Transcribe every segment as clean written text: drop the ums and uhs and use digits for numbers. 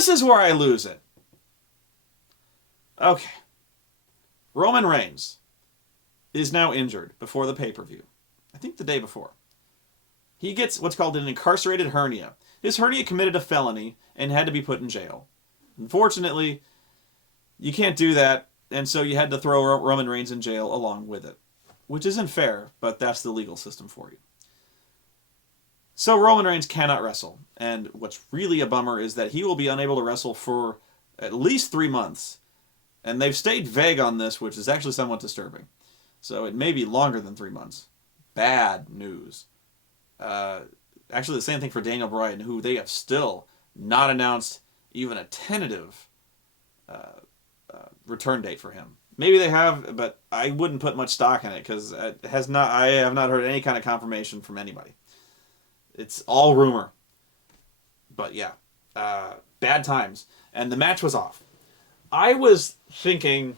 this is where I lose it. Okay. Roman Reigns is now injured before the pay-per-view. I think the day before. He gets what's called an incarcerated hernia. His hernia committed a felony and had to be put in jail. Unfortunately, you can't do that, and so you had to throw Roman Reigns in jail along with it. Which isn't fair, but that's the legal system for you. So Roman Reigns cannot wrestle, and what's really a bummer is that he will be unable to wrestle for at least 3 months. And they've stayed vague on this, which is actually somewhat disturbing. So it may be longer than 3 months. Bad news. Actually, the same thing for Daniel Bryan, who they have still not announced even a tentative return date for him. Maybe they have, but I wouldn't put much stock in it because I have not heard any kind of confirmation from anybody. It's all rumor. But yeah, bad times. And the match was off. I was thinking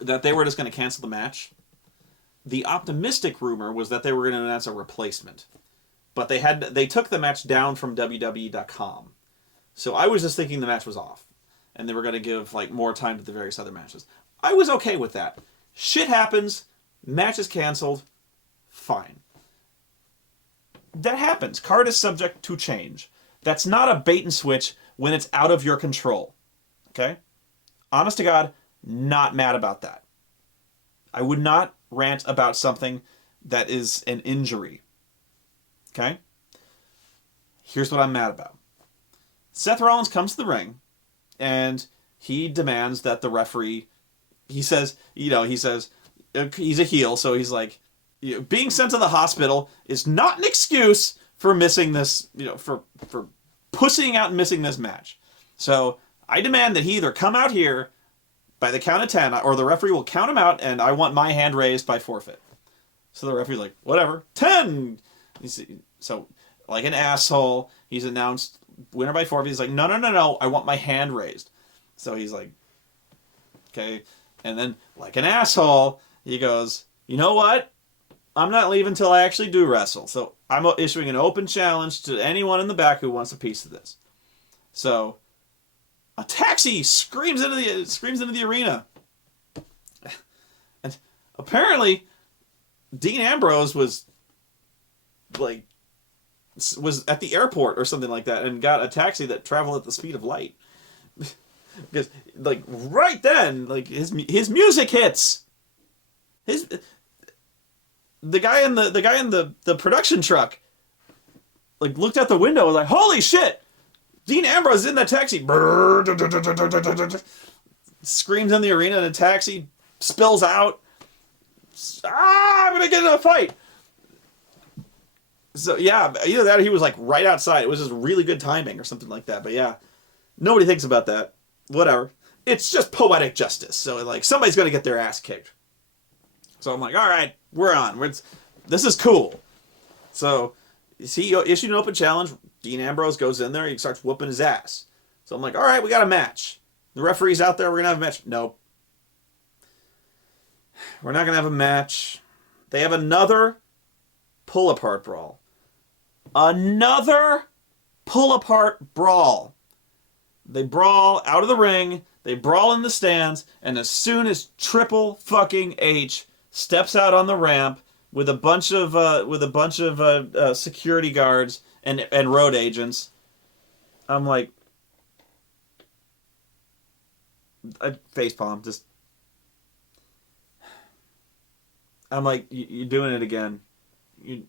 that they were just going to cancel the match. The optimistic rumor was that they were going to announce a replacement. But they took the match down from WWE.com. So I was just thinking the match was off. And they were going to give more time to the various other matches. I was okay with that. Shit happens. Match is canceled. Fine. That happens. Card is subject to change. That's not a bait and switch when it's out of your control. Okay? Honest to God, not mad about that. I would not rant about something that is an injury. Okay? Here's what I'm mad about. Seth Rollins comes to the ring, and he demands that the referee, he says he's a heel, so he's like, being sent to the hospital is not an excuse for missing this, for pussying out and missing this match. So I demand that he either come out here by the count of 10, or the referee will count him out, and I want my hand raised by forfeit. So the referee's like, whatever, 10! So, like an asshole, he's announced winner by forfeit. He's like, no, I want my hand raised. So he's like, okay. And then, like an asshole, he goes, you know what? I'm not leaving until I actually do wrestle. So I'm issuing an open challenge to anyone in the back who wants a piece of this. So a taxi screams into the arena. And apparently Dean Ambrose was at the airport or something like that and got a taxi that traveled at the speed of light. Because right then, his music hits. The guy in the production truck looked out the window and was like, holy shit! Dean Ambrose is in that taxi. Screams in the arena, and a taxi spills out. I'm gonna get in a fight. So yeah, either that or he was right outside. It was just really good timing or something like that. But yeah, nobody thinks about that. Whatever. It's just poetic justice. So somebody's gonna get their ass kicked. So I'm like, all right, we're on. This is cool. So he issued an open challenge. Dean Ambrose goes in there. He starts whooping his ass. So I'm like, all right, we got a match. The referee's out there. We're going to have a match. Nope. We're not going to have a match. They have another pull-apart brawl. Another pull-apart brawl. They brawl out of the ring. They brawl in the stands. And as soon as Triple fucking H steps out on the ramp with a bunch of security guards and road agents, I'm like, I facepalm. I'm like, you're doing it again. You're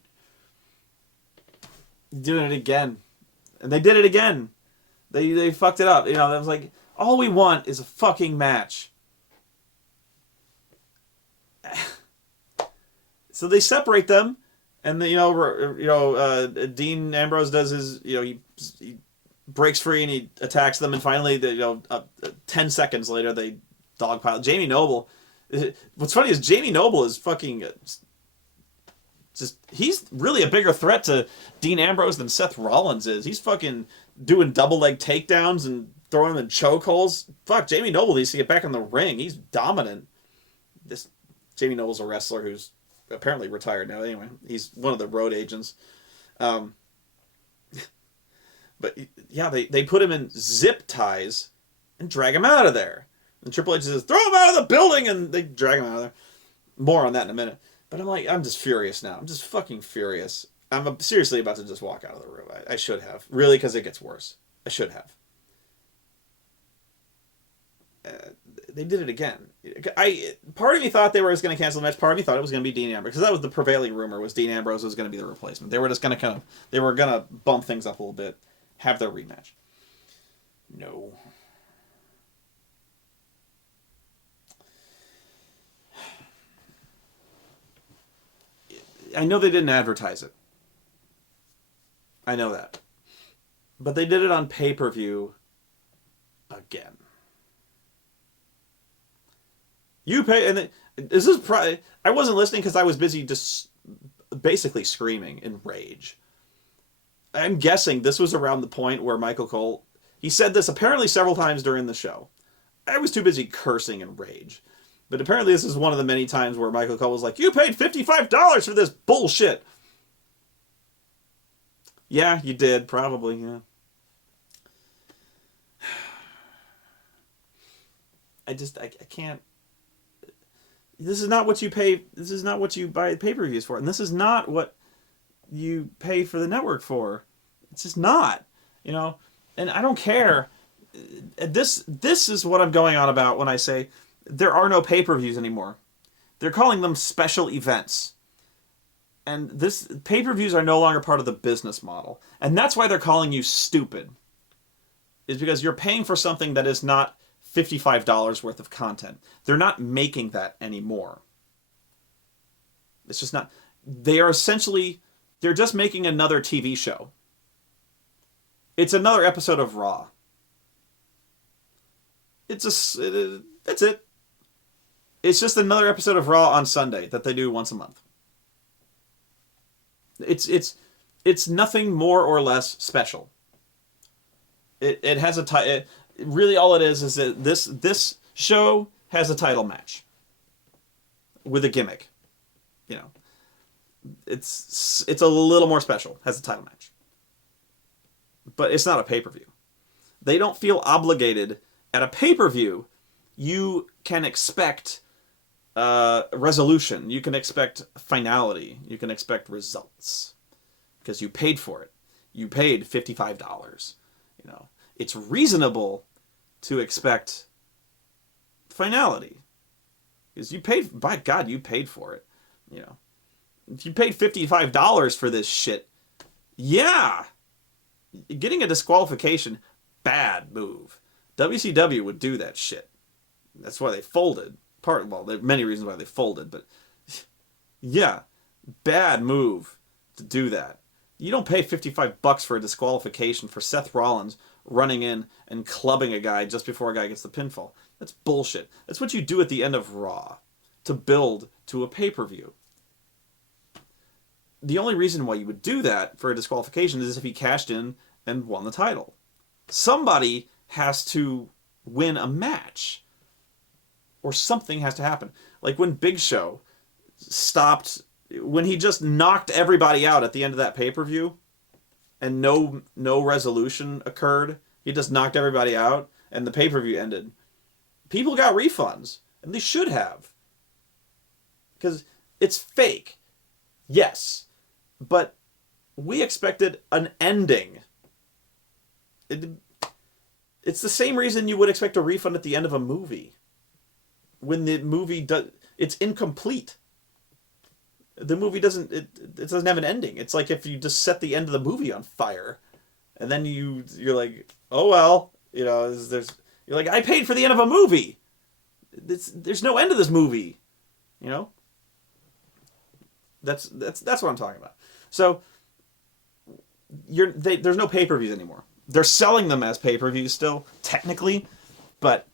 doing it again, and they did it again. They fucked it up. I was like, all we want is a fucking match. So they separate them, and Dean Ambrose does his, he breaks free and he attacks them, and finally, 10 seconds later, they dogpile. Jamie Noble. What's funny is Jamie Noble is fucking he's really a bigger threat to Dean Ambrose than Seth Rollins is. He's fucking doing double leg takedowns and throwing him in chokeholds. Fuck, Jamie Noble needs to get back in the ring. He's dominant. Jamie Noble's a wrestler who's apparently retired now. Anyway, he's one of the road agents. But yeah, they put him in zip ties and drag him out of there. And Triple H says, throw him out of the building, and they drag him out of there. More on that in a minute. But I'm just furious now. I'm just fucking furious. I'm seriously about to just walk out of the room. I should have. Really, because it gets worse. I should have. They did it again. Part of me thought they were just going to cancel the match. Part of me thought it was going to be Dean Ambrose, because that was the prevailing rumor, was Dean Ambrose was going to be the replacement. They were just going to they were going to bump things up a little bit, have their rematch. No. I know they didn't advertise it. I know that. But they did it on pay-per-view again. You pay, and this is probably, I wasn't listening because I was busy just basically screaming in rage. I'm guessing this was around the point where Michael Cole, he said this apparently several times during the show. I was too busy cursing in rage. But apparently this is one of the many times where Michael Cole was like, you paid $55 for this bullshit. Yeah, you did, probably, yeah. I can't. This is not what you pay. This is not what you buy pay-per-views for. And this is not what you pay for the network for. It's just not, and I don't care. This is what I'm going on about when I say there are no pay-per-views anymore. They're calling them special events. And this pay-per-views are no longer part of the business model. And that's why they're calling you stupid. Is because you're paying for something that is not $55 worth of content. They're not making that anymore. It's just not. They are essentially, they're just making another TV show. It's another episode of Raw. That's it. It's just another episode of Raw on Sunday that they do once a month. It's nothing more or less special. It has a really all it is that this show has a title match with a gimmick. It's a little more special, has a title match. But it's not a pay-per-view. They don't feel obligated. At a pay-per-view, you can expect resolution. You can expect finality. You can expect results. Because you paid for it. You paid $55. It's reasonable to expect finality. Because you paid, by God, you paid for it. If you paid $55 for this shit, yeah. Getting a disqualification, bad move. WCW would do that shit. That's why they folded. There are many reasons why they folded, but yeah, bad move to do that. You don't pay $55 for a disqualification for Seth Rollins running in and clubbing a guy just before a guy gets the pinfall. That's bullshit. That's what you do at the end of Raw to build to a pay-per-view. The only reason why you would do that for a disqualification is if he cashed in and won the title. Somebody has to win a match. Or something has to happen. Like when Big Show stopped, when he just knocked everybody out at the end of that pay-per-view, and no resolution occurred, he just knocked everybody out, and the pay-per-view ended. People got refunds, and they should have. Because it's fake. Yes. But we expected an ending. It's the same reason you would expect a refund at the end of a movie. When the movie it's incomplete. The movie it doesn't have an ending. It's like if you just set the end of the movie on fire, and then you're like, oh well, you're like, I paid for the end of a movie. There's no end to this movie, That's what I'm talking about. So there's no pay-per-views anymore. They're selling them as pay-per-views still, technically, but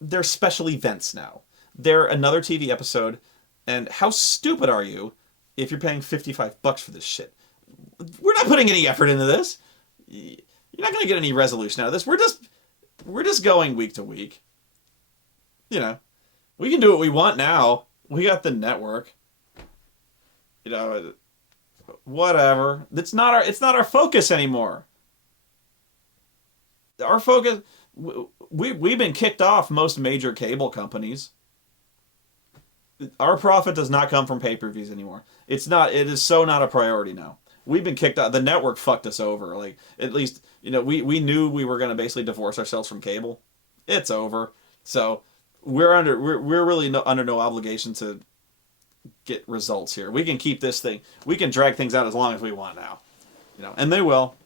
they're special events now. They're another TV episode, and how stupid are you if you're paying $55 for this shit? We're not putting any effort into this. You're not going to get any resolution out of this. We're just going week to week. We can do what we want now. We got the network. Whatever. It's not our focus anymore. Our focus, we've been kicked off most major cable companies. Our profit does not come from pay-per-views anymore. It's not. It is so not a priority now. We've been kicked out. The network fucked us over. Like, at least, we knew we were going to basically divorce ourselves from cable. It's over. So we're really under no obligation to get results here. We can keep this thing. We can drag things out as long as we want now. And they will.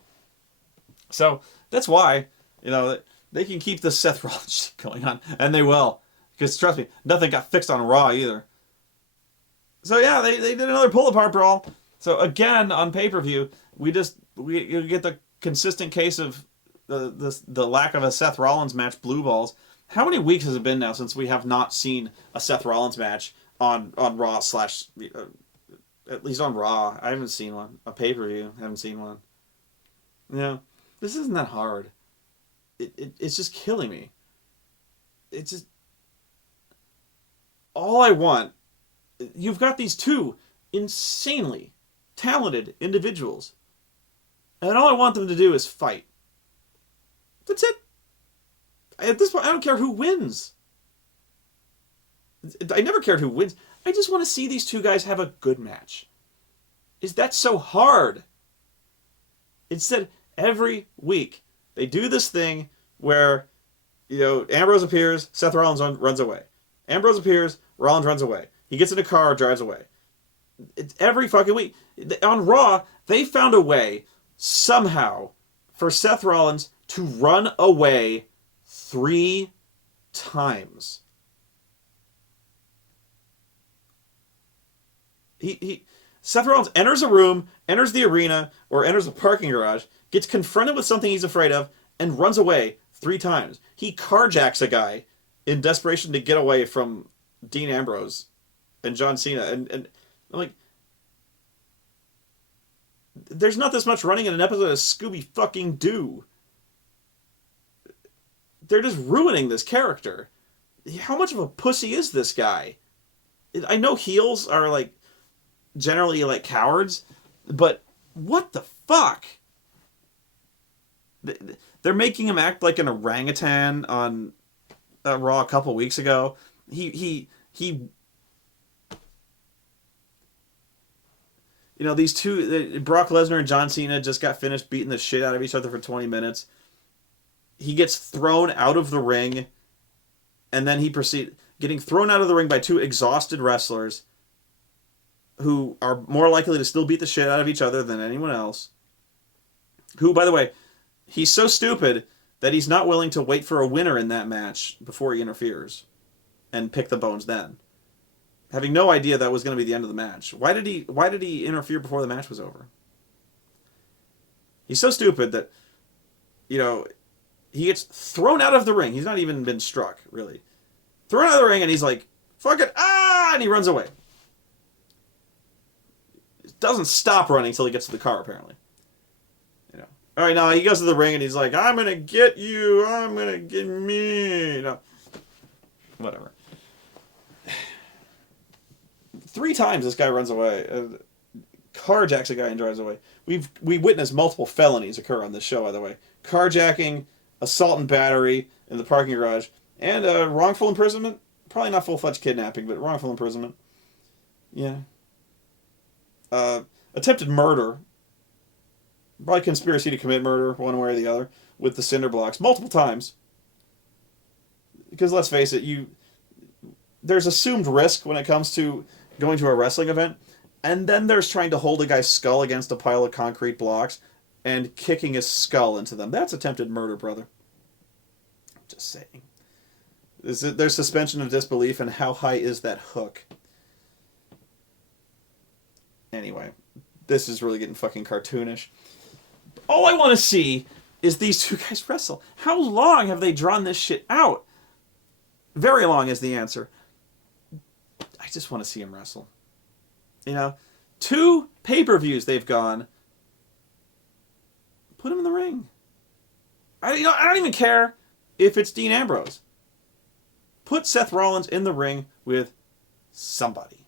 So that's why, they can keep this Seth Rollins shit going on, and they will. Because trust me, nothing got fixed on Raw either. So yeah, they did another pull apart brawl. So again, on pay per view, we get the consistent case of the lack of a Seth Rollins match, blue balls. How many weeks has it been now since we have not seen a Seth Rollins match on Raw slash at least on Raw? I haven't seen one. A pay per view, haven't seen one. This isn't that hard. It's just killing me. It's just all I want. You've got these two insanely talented individuals, and all I want them to do is fight. That's it. At this point, I don't care who wins. I never cared who wins. I just want to see these two guys have a good match. Is that so hard? Instead, every week they do this thing where, Ambrose appears, Seth Rollins runs away. Ambrose appears, Rollins runs away. He gets in a car, drives away. It's every fucking week. On Raw, they found a way, somehow, for Seth Rollins to run away 3 times. Seth Rollins enters a room, enters the arena, or enters a parking garage, gets confronted with something he's afraid of, and runs away 3 times. He carjacks a guy in desperation to get away from Dean Ambrose and John Cena. And I'm like, there's not this much running in an episode of Scooby fucking Doo. They're just ruining this character. How much of a pussy is this guy? I know heels are generally cowards, but what the fuck? They're making him act like an orangutan on Raw a couple weeks ago. He these two, Brock Lesnar and John Cena, just got finished beating the shit out of each other for 20 minutes. He gets thrown out of the ring, and then he proceeds getting thrown out of the ring by 2 exhausted wrestlers who are more likely to still beat the shit out of each other than anyone else. Who, by the way, he's so stupid that he's not willing to wait for a winner in that match before he interferes and pick the bones then. Having no idea that was going to be the end of the match. Why did he interfere before the match was over? He's so stupid that, he gets thrown out of the ring. He's not even been struck, really. Thrown out of the ring, and he's like, fuck it, and he runs away. Doesn't stop running until he gets to the car, apparently. All right, now he goes to the ring, and he's like, I'm going to get you. I'm going to get me. Whatever. 3 times this guy runs away. Carjacks a guy and drives away. We witnessed multiple felonies occur on this show, by the way. Carjacking, assault and battery in the parking garage, and wrongful imprisonment. Probably not full-fledged kidnapping, but wrongful imprisonment. Yeah. Attempted murder. Probably conspiracy to commit murder, one way or the other, with the cinder blocks, multiple times. Because let's face it, there's assumed risk when it comes to going to a wrestling event, and then there's trying to hold a guy's skull against a pile of concrete blocks and kicking his skull into them. That's attempted murder, brother. Just saying. There's suspension of disbelief, and how high is that hook? Anyway, this is really getting fucking cartoonish. All I want to see is these 2 guys wrestle. How long have they drawn this shit out? Very long is the answer. I just want to see them wrestle. 2 pay-per-views they've gone. Put him in the ring. I don't even care if it's Dean Ambrose. Put Seth Rollins in the ring with somebody.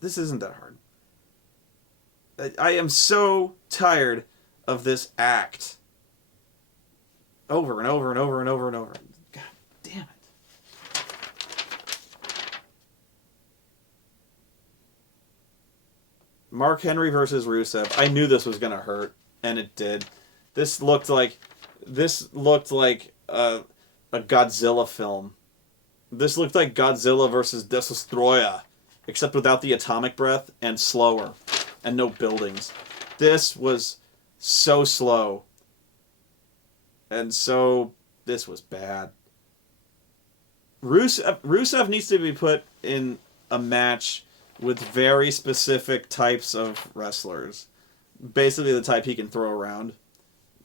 This isn't that hard. I am so tired of this act over and over and over and over and over. God damn it. Mark Henry versus Rusev. I knew this was gonna hurt, and it did. This looked like a Godzilla film. This looked like Godzilla versus Destroyer, except without the atomic breath and slower, and no buildings. This was so slow. And so, this was bad. Rusev needs to be put in a match with very specific types of wrestlers. Basically the type he can throw around,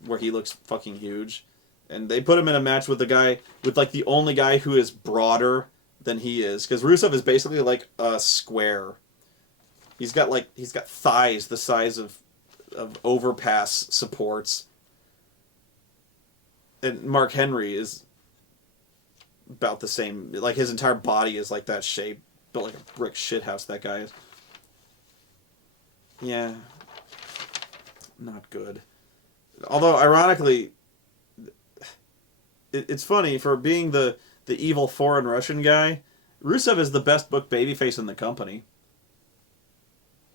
where he looks fucking huge. And they put him in a match with the guy, with like the only guy who is broader than he is. Because Rusev is basically like a square. He's got thighs the size of overpass supports. And Mark Henry is about the same. Like, his entire body is like that shape. Built like a brick shithouse, that guy is. Yeah. Not good. Although, ironically, it's funny, for being the evil foreign Russian guy, Rusev is the best booked babyface in the company.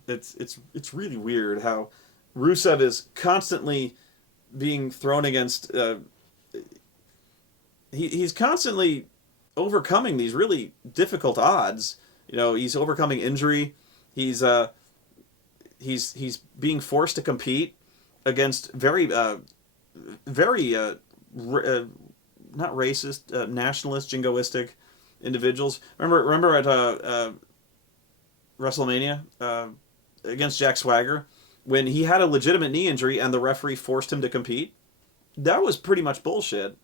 It's really weird how Rusev is constantly being thrown against... he's constantly overcoming these really difficult odds. You know, he's overcoming injury. He's being forced to compete against very not racist, nationalist, jingoistic individuals. Remember at WrestleMania against Jack Swagger, when he had a legitimate knee injury and the referee forced him to compete? That was pretty much bullshit.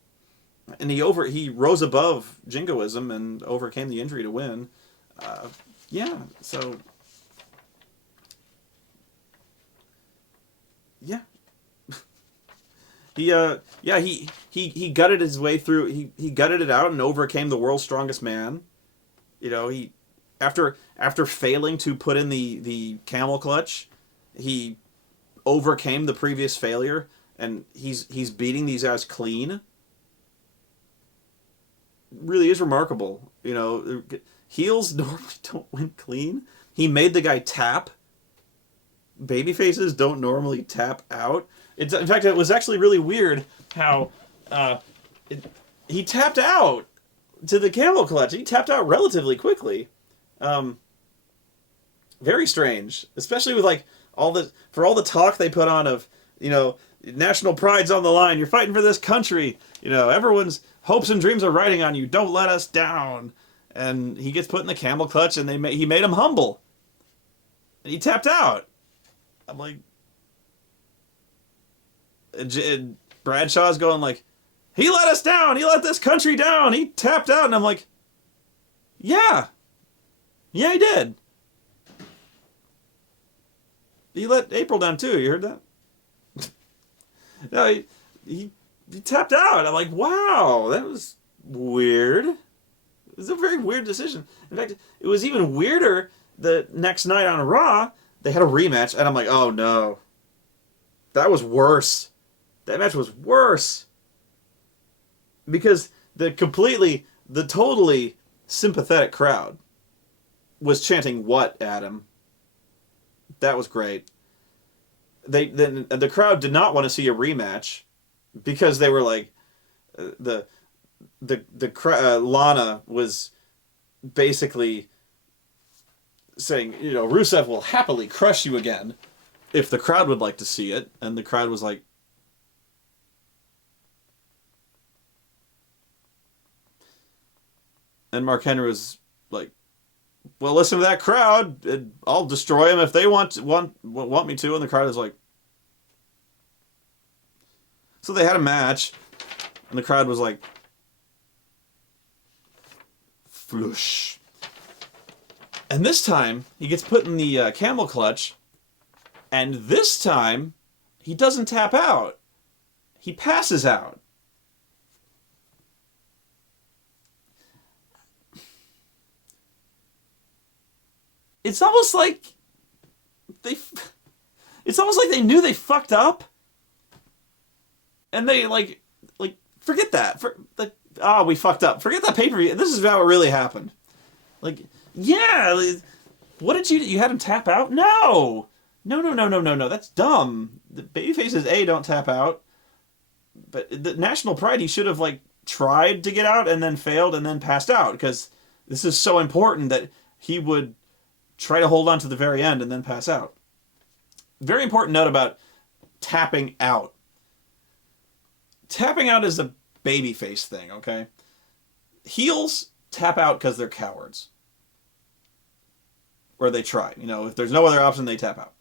And he rose above jingoism and overcame the injury to win. Yeah, so... Yeah. He gutted his way through. He gutted it out and overcame the world's strongest man. You know, after failing to put in the camel clutch, he overcame the previous failure, and he's beating these guys clean. Really is remarkable. You know, heels normally don't win clean. He made the guy tap. Babyfaces don't normally tap out. In fact, it was actually really weird how he tapped out to the camel clutch. He tapped out relatively quickly. Very strange, especially with like all the talk they put on of, you know, national pride's on the line. You're fighting for this country. You know, everyone's hopes and dreams are riding on you. Don't let us down. And he gets put in the camel clutch, and he made him humble. And he tapped out. I'm like, and Bradshaw's going like, he let us down. He let this country down. He tapped out. And I'm like, yeah, he did. He let April down too. You heard that? No, he tapped out. I'm like, wow, that was weird. It was a very weird decision. In fact, it was even weirder the next night on Raw. They had a rematch, and I'm like, oh no. That was worse. That match was worse. Because the totally sympathetic crowd was chanting, "What, Adam?" That was great. The crowd did not want to see a rematch because they were like, Lana was basically saying, you know, Rusev will happily crush you again if the crowd would like to see it. And the crowd was like, and Mark Henry was like, well, listen to that crowd. I'll destroy them if they want me to. And the crowd is like, so they had a match, and the crowd was like, flush. And this time, he gets put in the camel clutch, and this time, he doesn't tap out. He passes out. It's almost like they knew they fucked up, And they forget that. We fucked up. Forget that pay-per-view. This is how it really happened. Like, yeah, what did you had him tap out? No. No. That's dumb. The babyfaces don't tap out. But the National Pride, he should have tried to get out and then failed and then passed out, because this is so important that he would try to hold on to the very end and then pass out. Very important note about tapping out. Tapping out is a babyface thing, okay? Heels tap out because they're cowards. Or they try. If there's no other option, they tap out.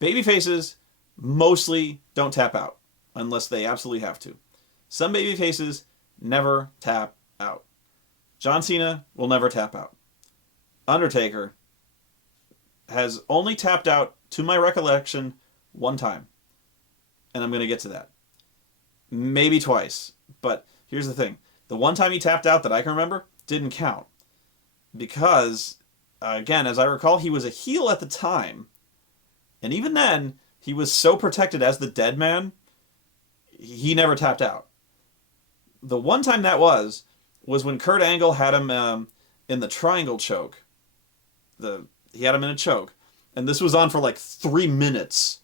Babyfaces mostly don't tap out unless they absolutely have to. Some babyfaces never tap out. John Cena will never tap out. Undertaker has only tapped out, to my recollection, one time. And I'm going to get to that. Maybe twice. But here's the thing. The one time he tapped out that I can remember didn't count. Because, again, as I recall, he was a heel at the time. And even then, he was so protected as the dead man, he never tapped out. The one time that was when Kurt Angle had him in the triangle choke. He had him in a choke. And this was on for 3 minutes.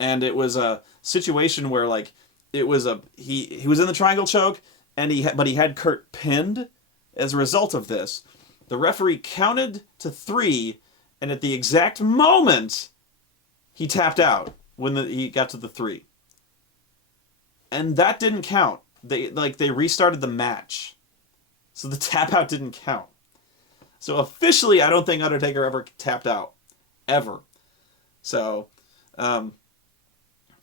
And it was a situation where he was in the triangle choke, and he had Kurt pinned. As a result of this, the referee counted to 3, and at the exact moment, he tapped out when he got to the 3. And that didn't count. They restarted the match. So the tap out didn't count. So officially, I don't think Undertaker ever tapped out. Ever. So,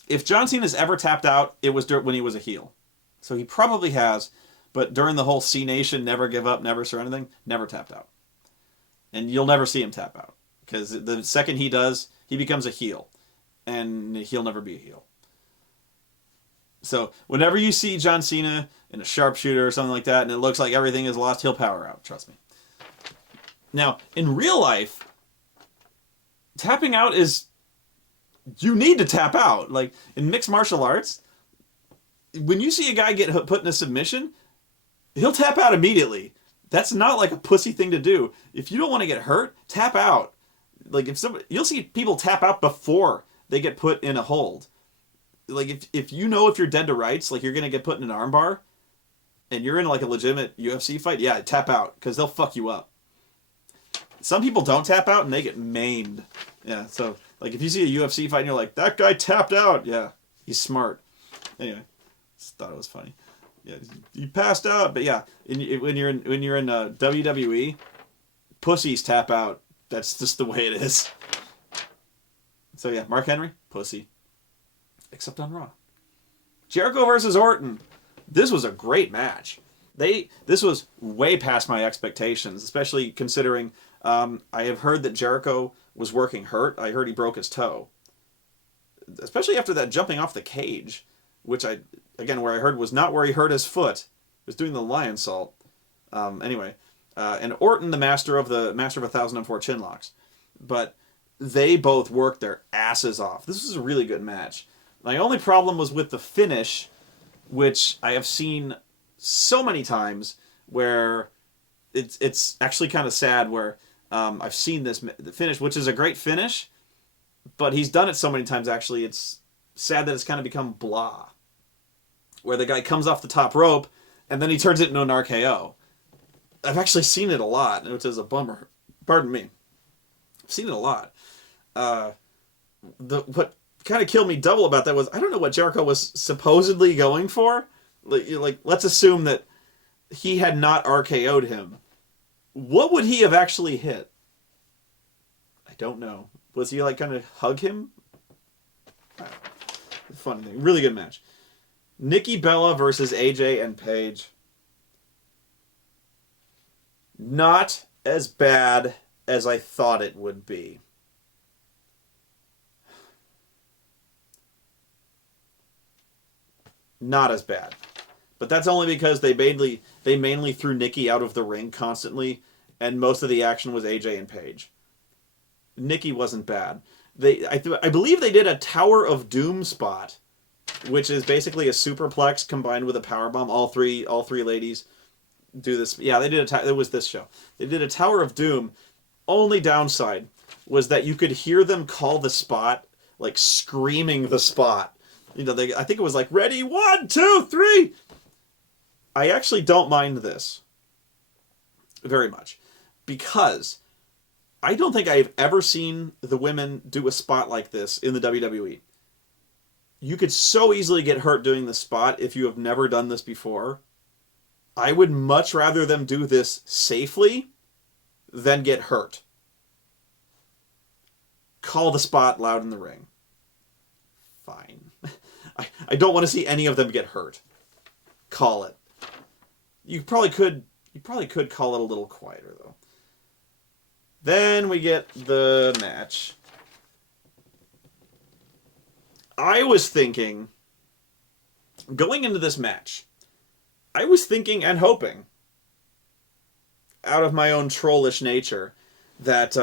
if John Cena's ever tapped out, it was when he was a heel. So he probably has, but during the whole C Nation, never give up, never surrender thing, never tapped out. And you'll never see him tap out. Because the second he does, he becomes a heel. And he'll never be a heel. So, whenever you see John Cena in a sharpshooter or something like that, and it looks like everything is lost, he'll power out, trust me. Now, in real life, tapping out is... You need to tap out. In mixed martial arts, when you see a guy get put in a submission, he'll tap out immediately. That's not a pussy thing to do. If you don't want to get hurt, tap out. You'll see people tap out before they get put in a hold. If you know if you're dead to rights, you're going to get put in an armbar, and you're in a legitimate UFC fight, yeah, tap out, because they'll fuck you up. Some people don't tap out, and they get maimed. Yeah, so, if you see a UFC fight, and you're like, that guy tapped out, yeah, he's smart. Anyway, just thought it was funny. Yeah, you passed out, but yeah, when you're in WWE, pussies tap out. That's just the way it is. So yeah, Mark Henry, pussy. Except on Raw. Jericho versus Orton. This was a great match. This was way past my expectations, especially considering I have heard that Jericho was working hurt. I heard he broke his toe. Especially after that jumping off the cage, which where I heard was not where he hurt his foot. He was doing the lion salt. Anyway, and Orton, the master of 1004 chin locks. But they both worked their asses off. This was a really good match. My only problem was with the finish, which I have seen so many times, where it's actually kind of sad, where I've seen the finish, which is a great finish, but he's done it so many times, actually, it's sad that it's kind of become blah. Where the guy comes off the top rope, and then he turns it into an RKO. I've actually seen it a lot, which is a bummer. Pardon me. I've seen it a lot. What kind of killed me double about that was, I don't know what Jericho was supposedly going for. Let's assume that he had not RKO'd him. What would he have actually hit? I don't know. Was he gonna hug him? Funny thing. Really good match. Nikki Bella versus AJ and Paige. Not as bad as I thought it would be. Not as bad. But that's only because they mainly threw Nikki out of the ring constantly, and most of the action was AJ and Paige. Nikki wasn't bad. I believe they did a Tower of Doom spot which is basically a superplex combined with a power bomb. All three ladies do this. Yeah, they did it was this show. They did a Tower of Doom. Only downside was that you could hear them call the spot, like screaming the spot. I think it was like, ready, 1, 2, 3. I actually don't mind this very much because I don't think I've ever seen the women do a spot like this in the WWE. You could so easily get hurt doing this spot if you have never done this before. I would much rather them do this safely than get hurt. Call the spot loud in the ring. Fine. I don't want to see any of them get hurt. Call it. You probably could call it a little quieter though. Then we get the match. I was thinking, going into this match, I was thinking and hoping, out of my own trollish nature, that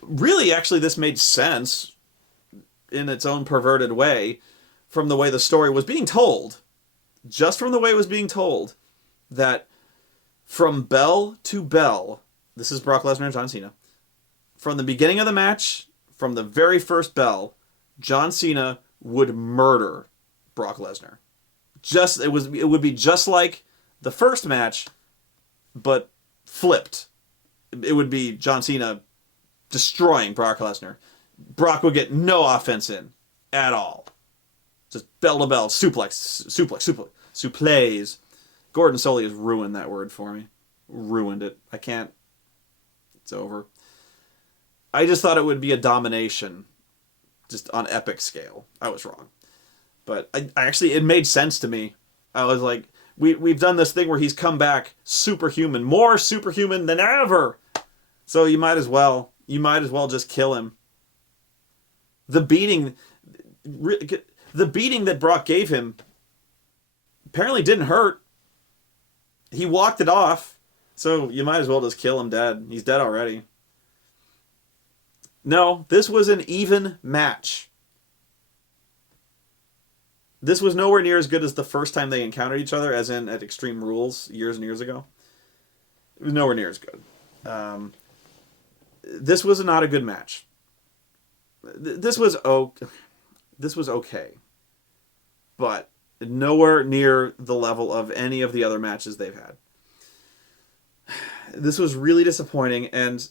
really actually this made sense in its own perverted way from the way the story was being told. Just from the way it was being told, that from bell to bell, this is Brock Lesnar and John Cena, from the beginning of the match, from the very first bell, John Cena would murder Brock Lesnar. It would be just like the first match, but flipped. It would be John Cena destroying Brock Lesnar. Brock would get no offense in at all. Just bell to bell, suplex. Gordon Soley has ruined that word for me. Ruined it. I can't. It's over. I just thought it would be a domination, just on epic scale. I was wrong. But I actually, it made sense to me. I was like, we've done this thing where he's come back superhuman, more superhuman than ever. So you might as well just kill him. The beating that Brock gave him apparently didn't hurt. He walked it off. So you might as well just kill him dead. He's dead already. No, this was an even match. This was nowhere near as good as the first time they encountered each other, as in at Extreme Rules years and years ago. It was nowhere near as good. This was not a good match. This was okay. But nowhere near the level of any of the other matches they've had. This was really disappointing, and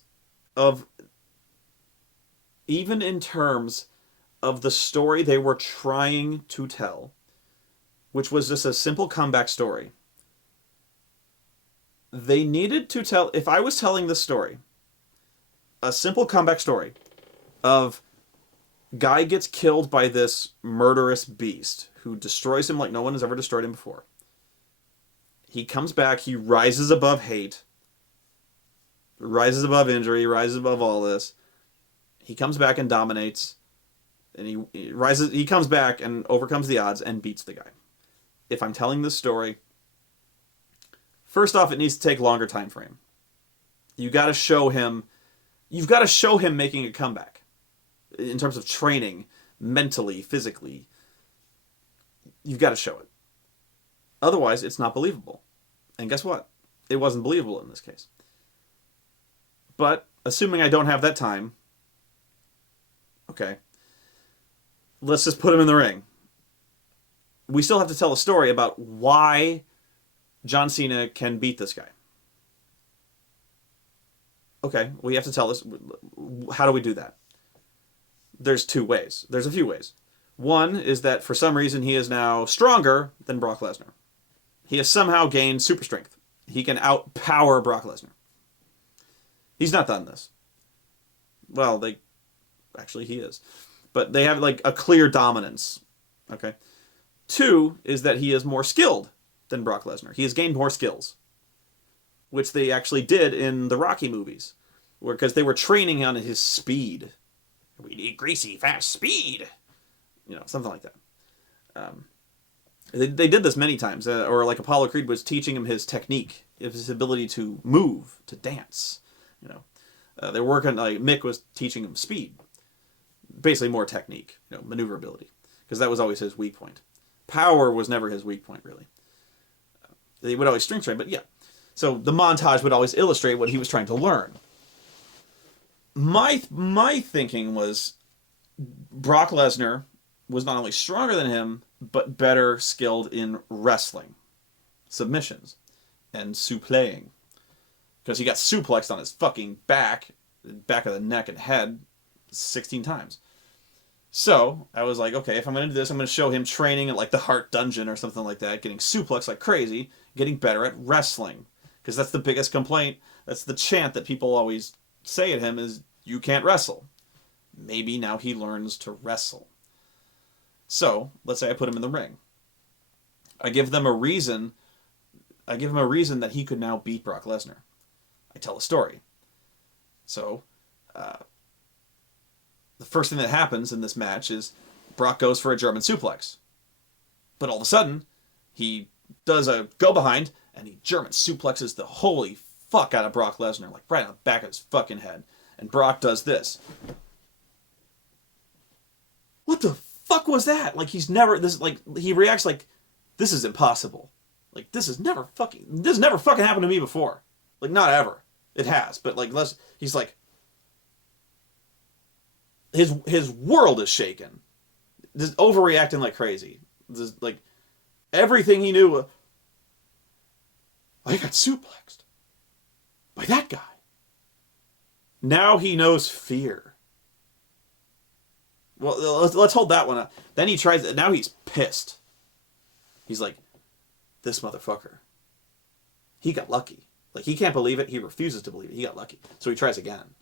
even in terms of the story they were trying to tell, which was just a simple comeback story. They needed to tell, if I was telling this story, a simple comeback story of guy gets killed by this murderous beast who destroys him like no one has ever destroyed him before. He comes back, he rises above hate, rises above injury, rises above all this. He comes back and dominates, and he comes back and overcomes the odds and beats the guy. If I'm telling this story, first off, it needs to take longer time frame. You've got to show him making a comeback in terms of training, mentally, physically. You've got to show it. Otherwise, it's not believable. And guess what? It wasn't believable in this case. But assuming I don't have that time, okay, let's just put him in the ring. We still have to tell a story about why John Cena can beat this guy. Okay, we have to tell this. How do we do that? There's two ways. There's a few ways. One is that for some reason he is now stronger than Brock Lesnar. He has somehow gained super strength. He can outpower Brock Lesnar. He's not done this. Well, actually he is. But they have like a clear dominance. Okay. Two is that he is more skilled than Brock Lesnar. He has gained more skills, which they actually did in the Rocky movies, because they were training on his speed. We need greasy, fast speed. Something like that. They did this many times, or like Apollo Creed was teaching him his technique, his ability to move, to dance. They were working. Like Mick was teaching him speed, basically more technique, maneuverability, because that was always his weak point. Power was never his weak point, really. He would always strength train, but yeah. So the montage would always illustrate what he was trying to learn. My thinking was Brock Lesnar was not only stronger than him, but better skilled in wrestling, submissions, and supplaying. Because he got suplexed on his fucking back of the neck and head 16 times. So I was like, okay, if I'm going to do this, I'm going to show him training at like the Heart Dungeon or something like that, getting suplexed like crazy, getting better at wrestling. Because that's the biggest complaint. That's the chant that people always say at him is, you can't wrestle. Maybe now he learns to wrestle. So let's say I put him in the ring. I give them a reason. I give him a reason that he could now beat Brock Lesnar. I tell a story. So, the first thing that happens in this match is Brock goes for a German suplex. But all of a sudden, he does a go behind, and he German suplexes the holy fuck out of Brock Lesnar, like right on the back of his fucking head. And Brock does this. What the fuck was that? Like he reacts like, this is impossible. Like this never fucking happened to me before. Like not ever. It has, but like he's like, his world is shaken. Just overreacting like crazy. Just like everything he knew. I got suplexed by that guy. Now he knows fear. Well, let's hold that one up. Then he tries. Now he's pissed. He's like, this motherfucker. He got lucky. Like he can't believe it. He refuses to believe it. He got lucky. So he tries again.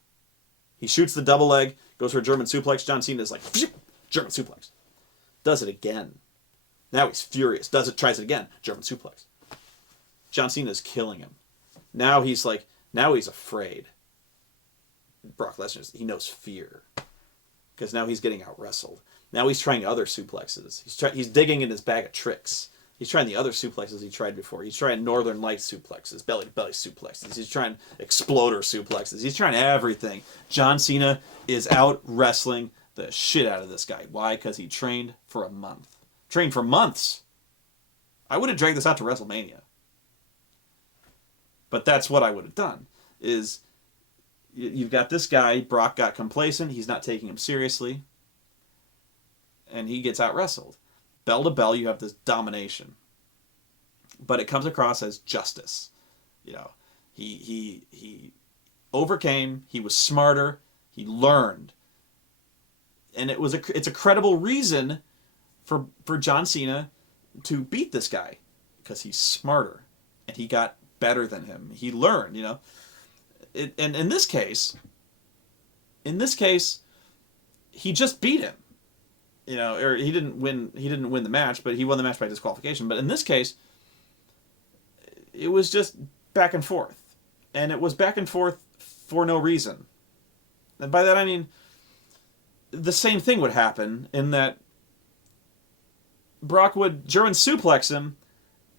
He shoots the double leg, goes for a German suplex. John Cena's like, German suplex. Does it again. Now he's furious. Tries it again. German suplex. John Cena's killing him. Now he's afraid. Brock Lesnar, he knows fear. Because now he's getting out wrestled. Now he's trying other suplexes. He's digging in his bag of tricks. He's trying the other suplexes he tried before. He's trying Northern Light suplexes, belly-to-belly suplexes. He's trying exploder suplexes. He's trying everything. John Cena is out wrestling the shit out of this guy. Why? Because he trained for a month. Trained for months. I would have dragged this out to WrestleMania. But that's what I would have done. Is you've got this guy, Brock got complacent. He's not taking him seriously. And he gets out wrestled. Bell to bell, you have this domination. But it comes across as justice. You know, he overcame, he was smarter, he learned. And it's a credible reason for John Cena to beat this guy. Because he's smarter. And he got better than him. He learned, you know. And in this case, he just beat him. You know, or he didn't win the match, but he won the match by disqualification. But in this case, it was just back and forth. And it was back and forth for no reason. And by that I mean, the same thing would happen in that Brock would German suplex him,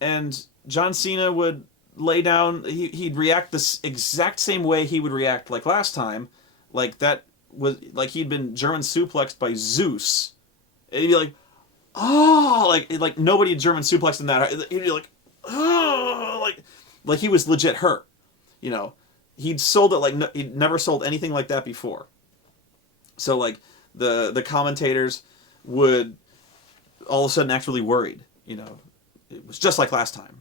and John Cena would lay down, he'd react the exact same way he would react like last time. Like that was, like he'd been German suplexed by Zeus. And he'd be like, oh, like nobody had German suplexed in that. He'd be like, oh, like he was legit hurt. You know, he'd sold it like he'd never sold anything like that before. So like the commentators would all of a sudden act really worried. You know, it was just like last time.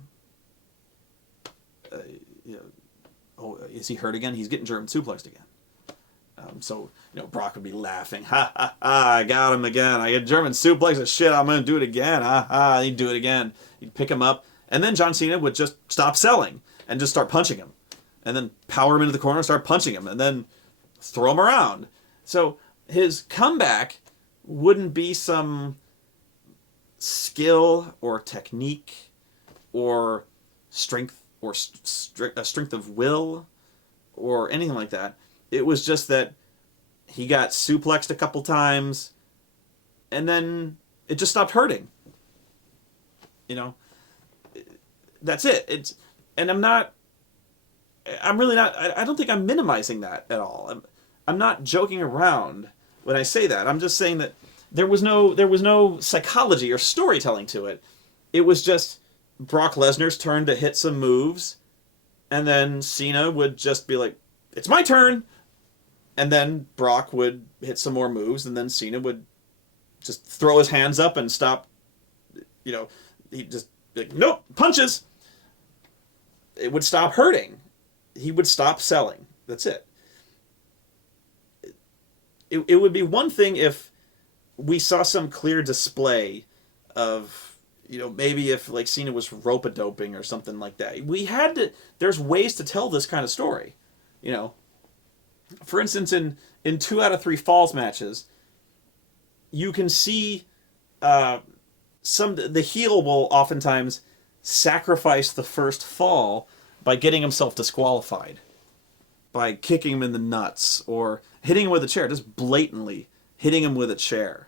You know, oh, is he hurt again? He's getting German suplexed again. So, you know, Brock would be laughing. Ha, ha, ha, I got him again. I get German suplex. Shit, I'm going to do it again. Ha, ha, he'd do it again. He'd pick him up. And then John Cena would just stop selling and just start punching him. And then power him into the corner and start punching him. And then throw him around. So his comeback wouldn't be some skill or technique or strength or strength of will or anything like that. It was just that he got suplexed a couple times and then it just stopped hurting. You know, that's it. And I don't think I'm minimizing that at all. I'm not joking around when I say that. I'm just saying that there was no psychology or storytelling to it. It was just Brock Lesnar's turn to hit some moves, and then Cena would just be like, "It's my turn," and then Brock would hit some more moves, and then Cena would just throw his hands up and stop. He just like, nope, punches. It would stop hurting. He would stop selling. That's it. It would be one thing if we saw some clear display of, maybe if like Cena was rope-a-doping or something like that. There's ways to tell this kind of story. For instance, in 2 out of 3 falls matches, you can see the heel will oftentimes sacrifice the first fall by getting himself disqualified, by kicking him in the nuts or hitting him with a chair, just blatantly hitting him with a chair,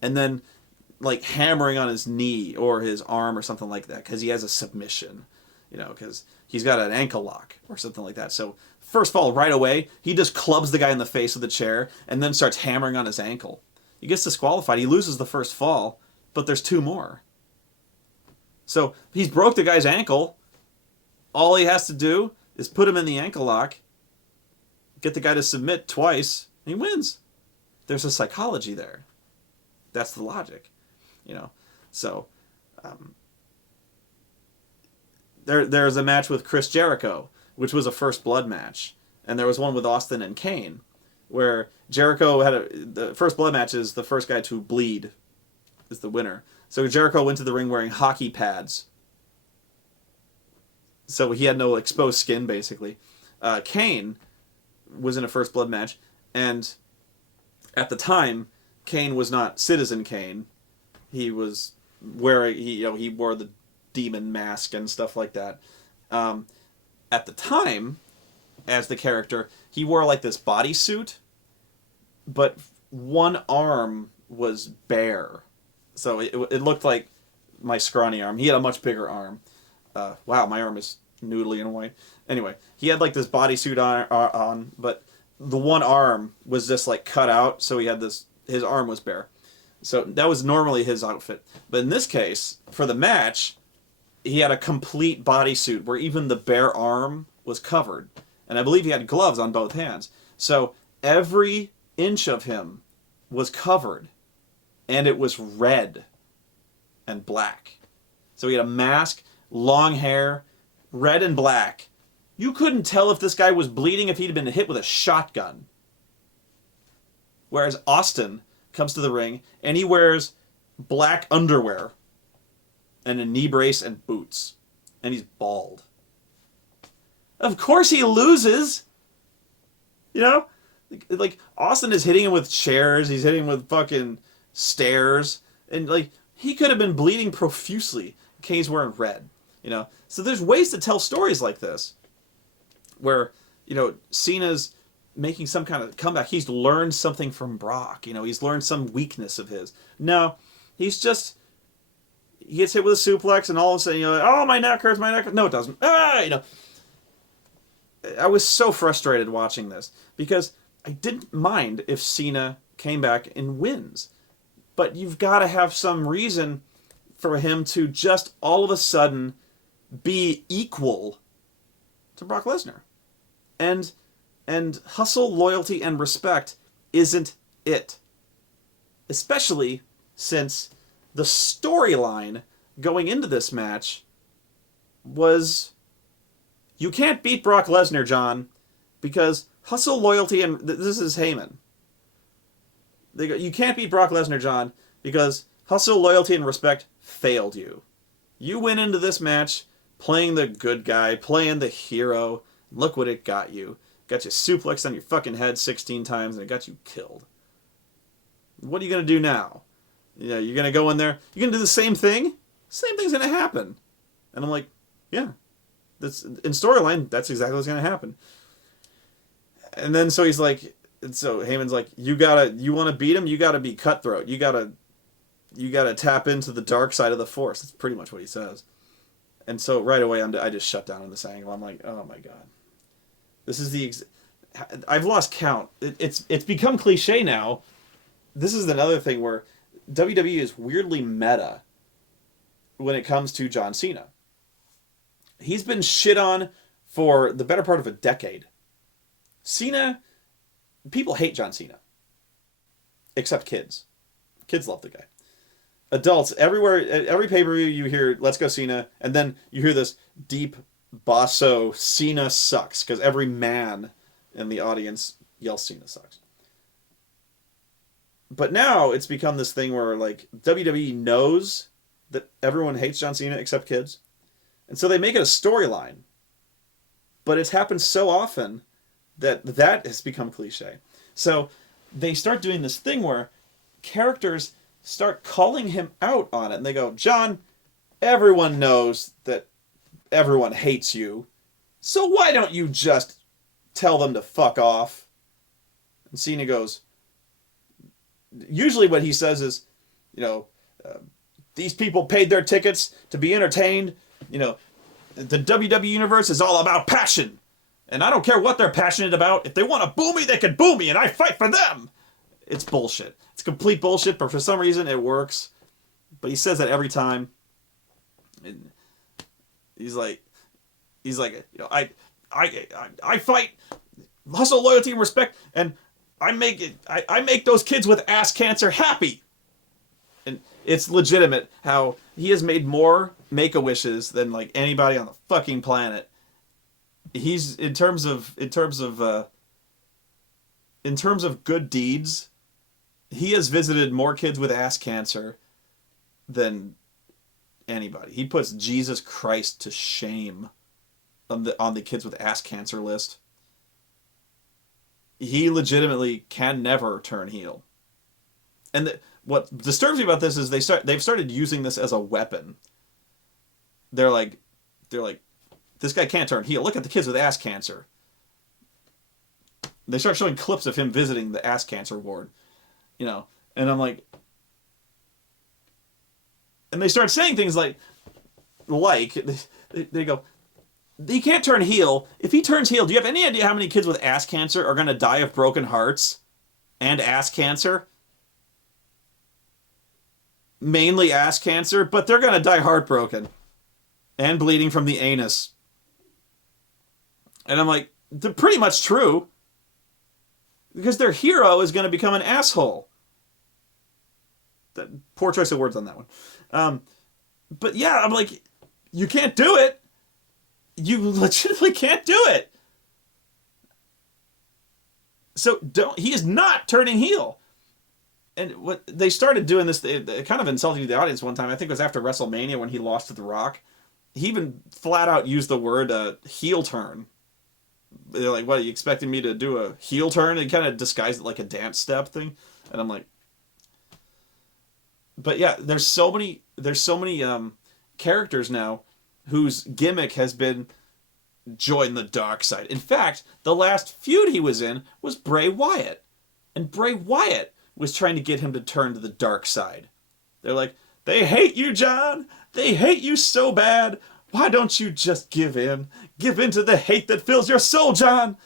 and then like hammering on his knee or his arm or something like that because he has a submission, because he's got an ankle lock or something like that. So first fall right away, he just clubs the guy in the face with the chair and then starts hammering on his ankle. He gets disqualified. He loses the first fall, but there's 2 more. So he's broke the guy's ankle. All he has to do is put him in the ankle lock, get the guy to submit twice, and he wins. There's a psychology there. That's the logic, So there's a match with Chris Jericho, which was a first blood match, and there was one with Austin and Kane, where Jericho the first blood match is the first guy to bleed is the winner. So Jericho went to the ring wearing hockey pads. So he had no exposed skin, basically. Kane was in a first blood match, and at the time, Kane was not Citizen Kane. He was wearing, he wore the demon mask and stuff like that. At the time, as the character, he wore like this bodysuit, but one arm was bare. So it looked like my scrawny arm. He had a much bigger arm. Wow, my arm is noodly and white. Anyway, he had like this bodysuit on, but the one arm was just like cut out, so he had his arm was bare. So that was normally his outfit. But in this case, for the match, he had a complete bodysuit where even the bare arm was covered. And I believe he had gloves on both hands. So every inch of him was covered. And it was red and black. So he had a mask, long hair, red and black. You couldn't tell if this guy was bleeding if he'd been hit with a shotgun. Whereas Austin comes to the ring and he wears black underwear and a knee brace and boots. And he's bald. Of course he loses. Like Austin is hitting him with chairs. He's hitting him with fucking stairs. And like he could have been bleeding profusely. Kane's wearing red. So there's ways to tell stories like this. Where, Cena's making some kind of comeback. He's learned something from Brock. He's learned some weakness of his. No, he gets hit with a suplex and all of a sudden, oh, my neck hurts, my neck hurts. No, it doesn't. I was so frustrated watching this because I didn't mind if Cena came back and wins. But you've got to have some reason for him to just all of a sudden be equal to Brock Lesnar. And hustle, loyalty, and respect isn't it. Especially since the storyline going into this match was, you can't beat Brock Lesnar, John, because hustle, loyalty, and this is Heyman. They go, you can't beat Brock Lesnar, John, because hustle, loyalty, and respect failed you. You went into this match playing the good guy, playing the hero. Look what it got you. Got you suplexed on your fucking head 16 times, and it got you killed. What are you going to do now? You're going to go in there, you're going to do the same thing? Same thing's going to happen. And I'm like, yeah. That's in storyline, that's exactly what's going to happen. And then so he's like, so Heyman's like, you want to beat him, you got to be cutthroat. You got to tap into the dark side of the Force. That's pretty much what he says. And so right away, I just shut down on this angle. I'm like, oh my god, this is I've lost count. It's become cliche now. This is another thing where WWE is weirdly meta when it comes to John Cena. He's been shit on for the better part of a decade. Cena, people hate John Cena, except kids. Kids love the guy. Adults, everywhere, every pay-per-view you hear, let's go Cena, and then you hear this deep basso, Cena sucks, because every man in the audience yells Cena sucks. But now it's become this thing where like WWE knows that everyone hates John Cena except kids. And so they make it a storyline. But it's happened so often that has become cliche. So they start doing this thing where characters start calling him out on it. And they go, John, everyone knows that everyone hates you. So why don't you just tell them to fuck off? And Cena goes, usually what he says is, these people paid their tickets to be entertained. The WWE universe is all about passion. And I don't care what they're passionate about. If they want to boo me, they can boo me, and I fight for them. It's bullshit. It's complete bullshit, but for some reason it works. But he says that every time. And he's like, I fight hustle, loyalty, and respect, and I make those kids with ass cancer happy. And it's legitimate how he has made more Make-A-Wishes than like anybody on the fucking planet. He's in terms of good deeds, he has visited more kids with ass cancer than anybody. He puts Jesus Christ to shame on the kids with ass cancer list. He legitimately can never turn heel. And what disturbs me about this is they've started using this as a weapon. They're like, this guy can't turn heel. Look at the kids with ass cancer. They start showing clips of him visiting the ass cancer ward, and I'm like, and they start saying things like they go, he can't turn heel. If he turns heel, do you have any idea how many kids with ass cancer are going to die of broken hearts and ass cancer? Mainly ass cancer, but they're going to die heartbroken and bleeding from the anus. And I'm like, they're pretty much true. Because their hero is going to become an asshole. Poor choice of words on that one. But yeah, I'm like, you can't do it. You legitimately can't do it. So he is not turning heel. And what they started doing this, they kind of insulting the audience one time. I think it was after WrestleMania when he lost to The Rock. He even flat out used the word heel turn. They're like, what, are you expecting me to do a heel turn? And kind of disguised it like a dance step thing. And I'm like, but yeah, there's so many characters now whose gimmick has been join the dark side. In fact, the last feud he was in was Bray Wyatt. And Bray Wyatt was trying to get him to turn to the dark side. They're like, they hate you, John. They hate you so bad. Why don't you just give in? Give in to the hate that fills your soul, John.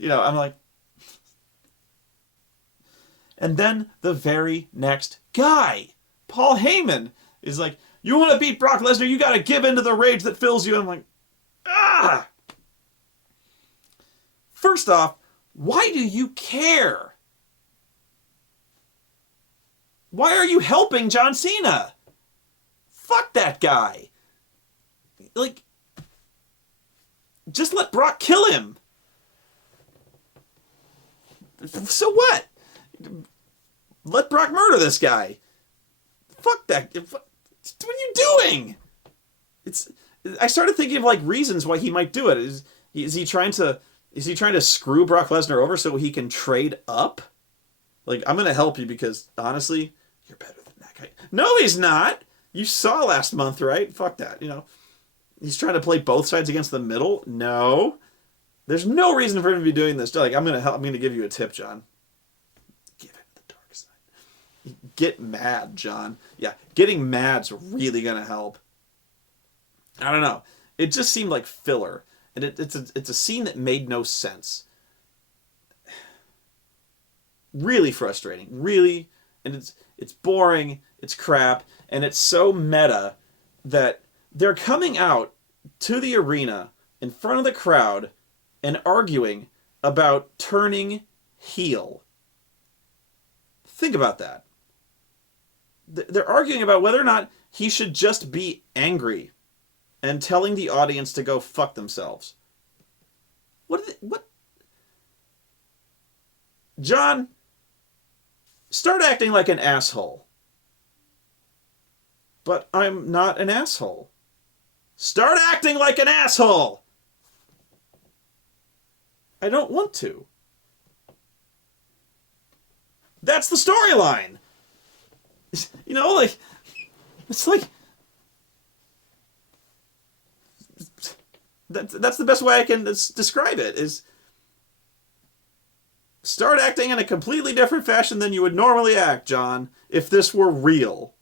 I'm like... And then the very next guy, Paul Heyman, is like, you want to beat Brock Lesnar, you got to give in to the rage that fills you. I'm like, ah! First off, why do you care? Why are you helping John Cena? Fuck that guy. Like, just let Brock kill him. So what? Let Brock murder this guy. Fuck that. What are you doing? I started thinking of like reasons why he might do it. Is he trying to screw Brock Lesnar over so he can trade up? Like, I'm gonna help you because honestly, you're better than that guy. No, he's not. You saw last month, right? Fuck that. He's trying to play both sides against the middle. No, there's no reason for him to be doing this. Like, I'm gonna give you a tip, John. Give it the dark side. Get mad, John. Yeah, getting mad's really gonna help. I don't know. It just seemed like filler, and it's a scene that made no sense. Really frustrating. Really, and it's boring. It's crap, and it's so meta that they're coming out to the arena in front of the crowd and arguing about turning heel. Think about that. They're arguing about whether or not he should just be angry and telling the audience to go fuck themselves. What? John, start acting like an asshole. But I'm not an asshole. Start acting like an asshole! I don't want to. That's the storyline. You know, like, it's like, that's the best way I can describe it, is start acting in a completely different fashion than you would normally act, John, if this were real.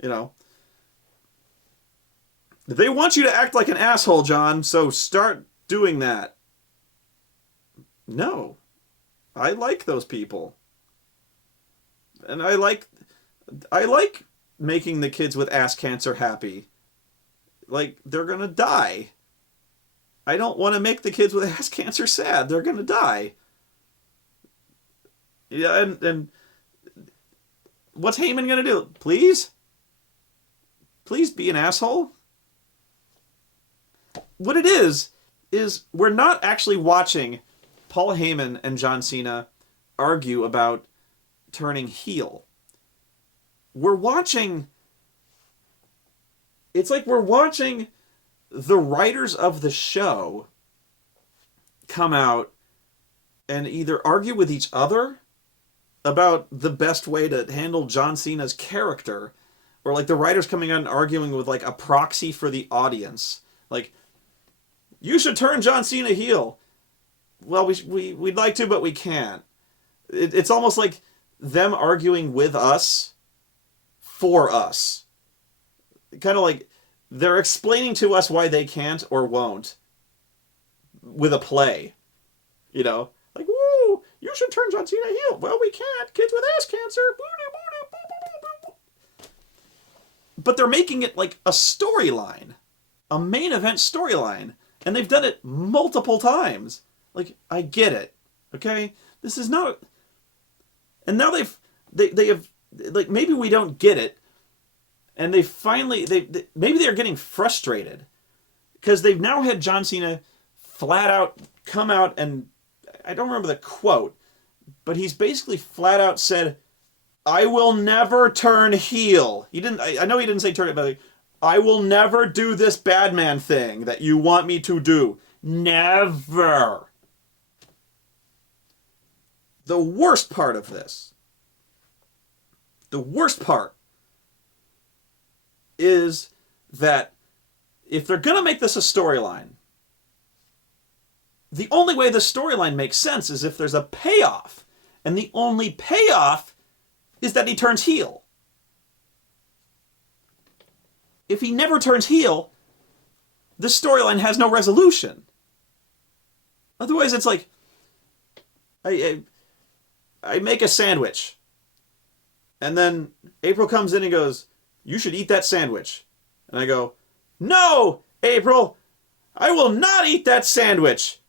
You know? They want you to act like an asshole, John, so start doing that. No. I like those people. And I like making the kids with ass cancer happy. Like, they're gonna die. I don't want to make the kids with ass cancer sad. They're gonna die. Yeah, and what's Heyman gonna do? Please? Please be an asshole? What it is we're not actually watching Paul Heyman and John Cena argue about turning heel. We're watching... It's like we're watching the writers of the show come out and either argue with each other about the best way to handle John Cena's character, or like the writers coming out and arguing with like a proxy for the audience. Like, you should turn John Cena heel. Well, we'd like to, but we can't. It's almost like them arguing with us for us. Kind of like they're explaining to us why they can't or won't with a play. You know? Like, woo, you should turn John Cena heel. Well, we can't. Kids with ass cancer. But they're making it like a storyline. A main event storyline. And they've done it multiple times. Like, I get it. Okay? This is not... And now they have... Like, maybe we don't get it. And they finally... maybe they're getting frustrated. Because they've now had John Cena flat out come out and... I don't remember the quote. But he's basically flat out said, I will never turn heel. He didn't... I know he didn't say turn it, but... Like, I will never do this bad man thing that you want me to do. Never. The worst part of this, the worst part, is that if they're going to make this a storyline, the only way the storyline makes sense is if there's a payoff. And the only payoff is that he turns heel. If he never turns heel, this storyline has no resolution. Otherwise, it's like, I make a sandwich. And then April comes in and goes, you should eat that sandwich. And I go, no, April, I will not eat that sandwich.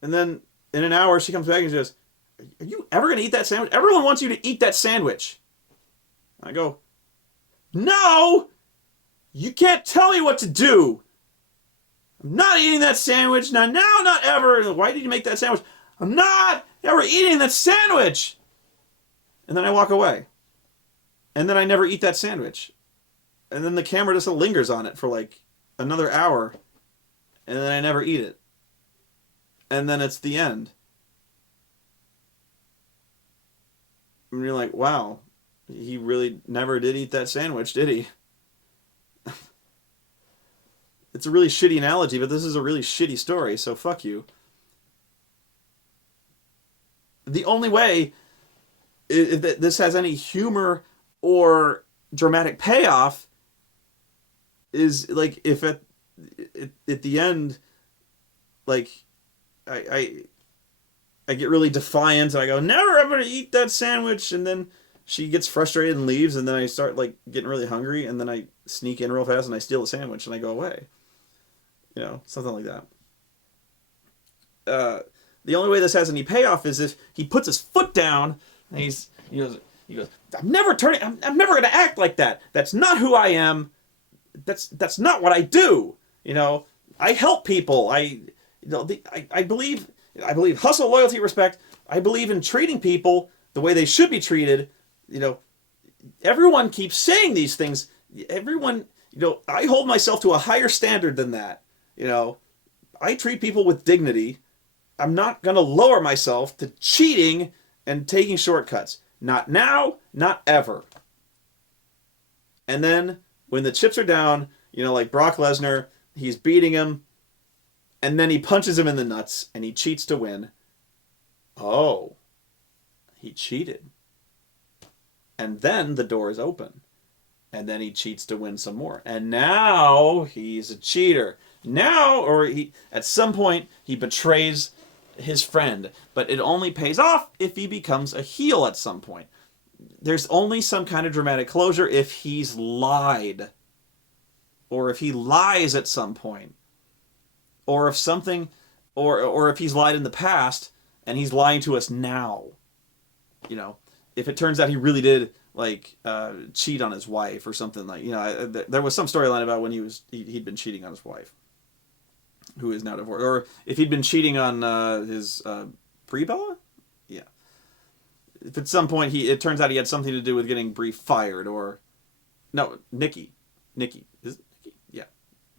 And then in an hour, she comes back and she goes, are you ever going to eat that sandwich? Everyone wants you to eat that sandwich. And I go, no! You can't tell me what to do! I'm not eating that sandwich. Now, not ever. Why did you make that sandwich? I'm not ever eating that sandwich! And then I walk away. And then I never eat that sandwich. And then the camera just lingers on it for like another hour. And then I never eat it. And then it's the end. And you're like, wow. He really never did eat that sandwich, did he? It's a really shitty analogy, but this is a really shitty story, so fuck you. The only way that this has any humor or dramatic payoff is like if at the end, like I get really defiant and I go, never ever eat that sandwich, and then she gets frustrated and leaves, and then I start like getting really hungry, and then I sneak in real fast and I steal a sandwich and I go away. Something like that. Uh, the only way this has any payoff is if he puts his foot down and he goes, I'm never turning. I'm never going to act like that. That's not who I am. That's not what I do. I help people. I believe hustle, loyalty, respect. I believe in treating people the way they should be treated. Everyone keeps saying these things. Everyone, I hold myself to a higher standard than that. I treat people with dignity. I'm not going to lower myself to cheating and taking shortcuts. Not now, not ever. And then when the chips are down, like Brock Lesnar, he's beating him, and then he punches him in the nuts, and he cheats to win. Oh, he cheated. And then the door is open. And then he cheats to win some more. And now he's a cheater. At some point, he betrays his friend. But it only pays off if he becomes a heel at some point. There's only some kind of dramatic closure if he's lied. Or if he lies at some point. Or if something, or if he's lied in the past and he's lying to us now. If it turns out he really did cheat on his wife or something there was some storyline about when he'd been cheating on his wife, who is now divorced, or if he'd been cheating on his Brie Bella, yeah. If at some point it turns out he had something to do with getting Brie fired, or no, Nikki is it Nikki? Yeah,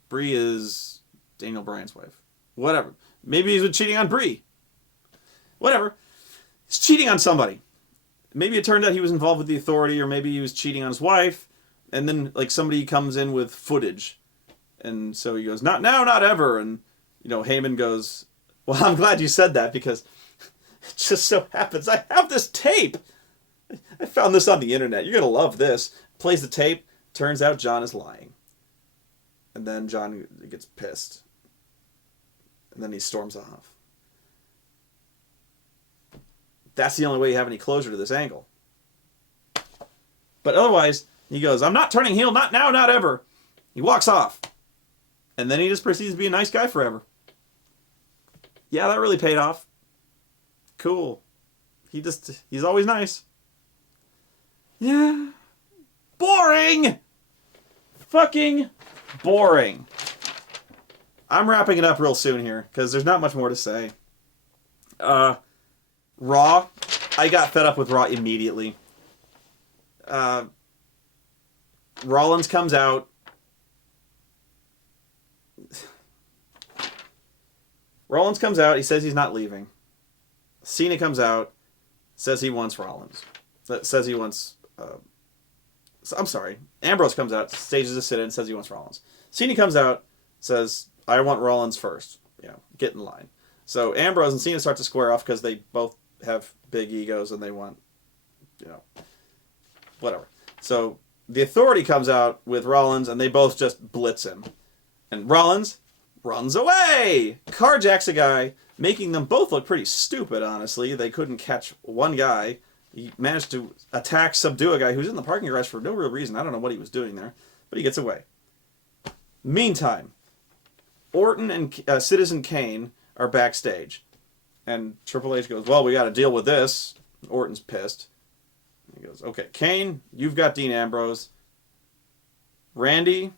Brie is Daniel Bryan's wife. Whatever. Maybe he's been cheating on Brie. Whatever. He's cheating on somebody. Maybe it turned out he was involved with the Authority, or maybe he was cheating on his wife, and then somebody comes in with footage, and so he goes, not now, not ever, and Heyman goes, well, I'm glad you said that, because it just so happens I have this tape. I found this on the internet. You're gonna love this. Plays the tape. Turns out John is lying, and then John gets pissed, and then he storms off. That's the only way you have any closure to this angle. But otherwise, he goes, I'm not turning heel, not now, not ever. He walks off. And then he just proceeds to be a nice guy forever. Yeah, that really paid off. Cool. He's always nice. Yeah. Boring! Fucking boring. I'm wrapping it up real soon here, because there's not much more to say. Raw, I got fed up with Raw immediately. Rollins comes out. He says he's not leaving. Cena comes out, says he wants Rollins. Says he wants... I'm sorry. Ambrose comes out, stages a sit-in, says he wants Rollins. Cena comes out, says, I want Rollins first. Get in line. So Ambrose and Cena start to square off because they both have big egos and they want, whatever. So the Authority comes out with Rollins and they both just blitz him. And Rollins runs away! Carjacks a guy, making them both look pretty stupid, honestly. They couldn't catch one guy. He managed to subdue a guy who's in the parking garage for no real reason. I don't know what he was doing there, but he gets away. Meantime, Orton and Citizen Kane are backstage. And Triple H goes, well, we got to deal with this. Orton's pissed. He goes, okay, Kane, you've got Dean Ambrose. Randy,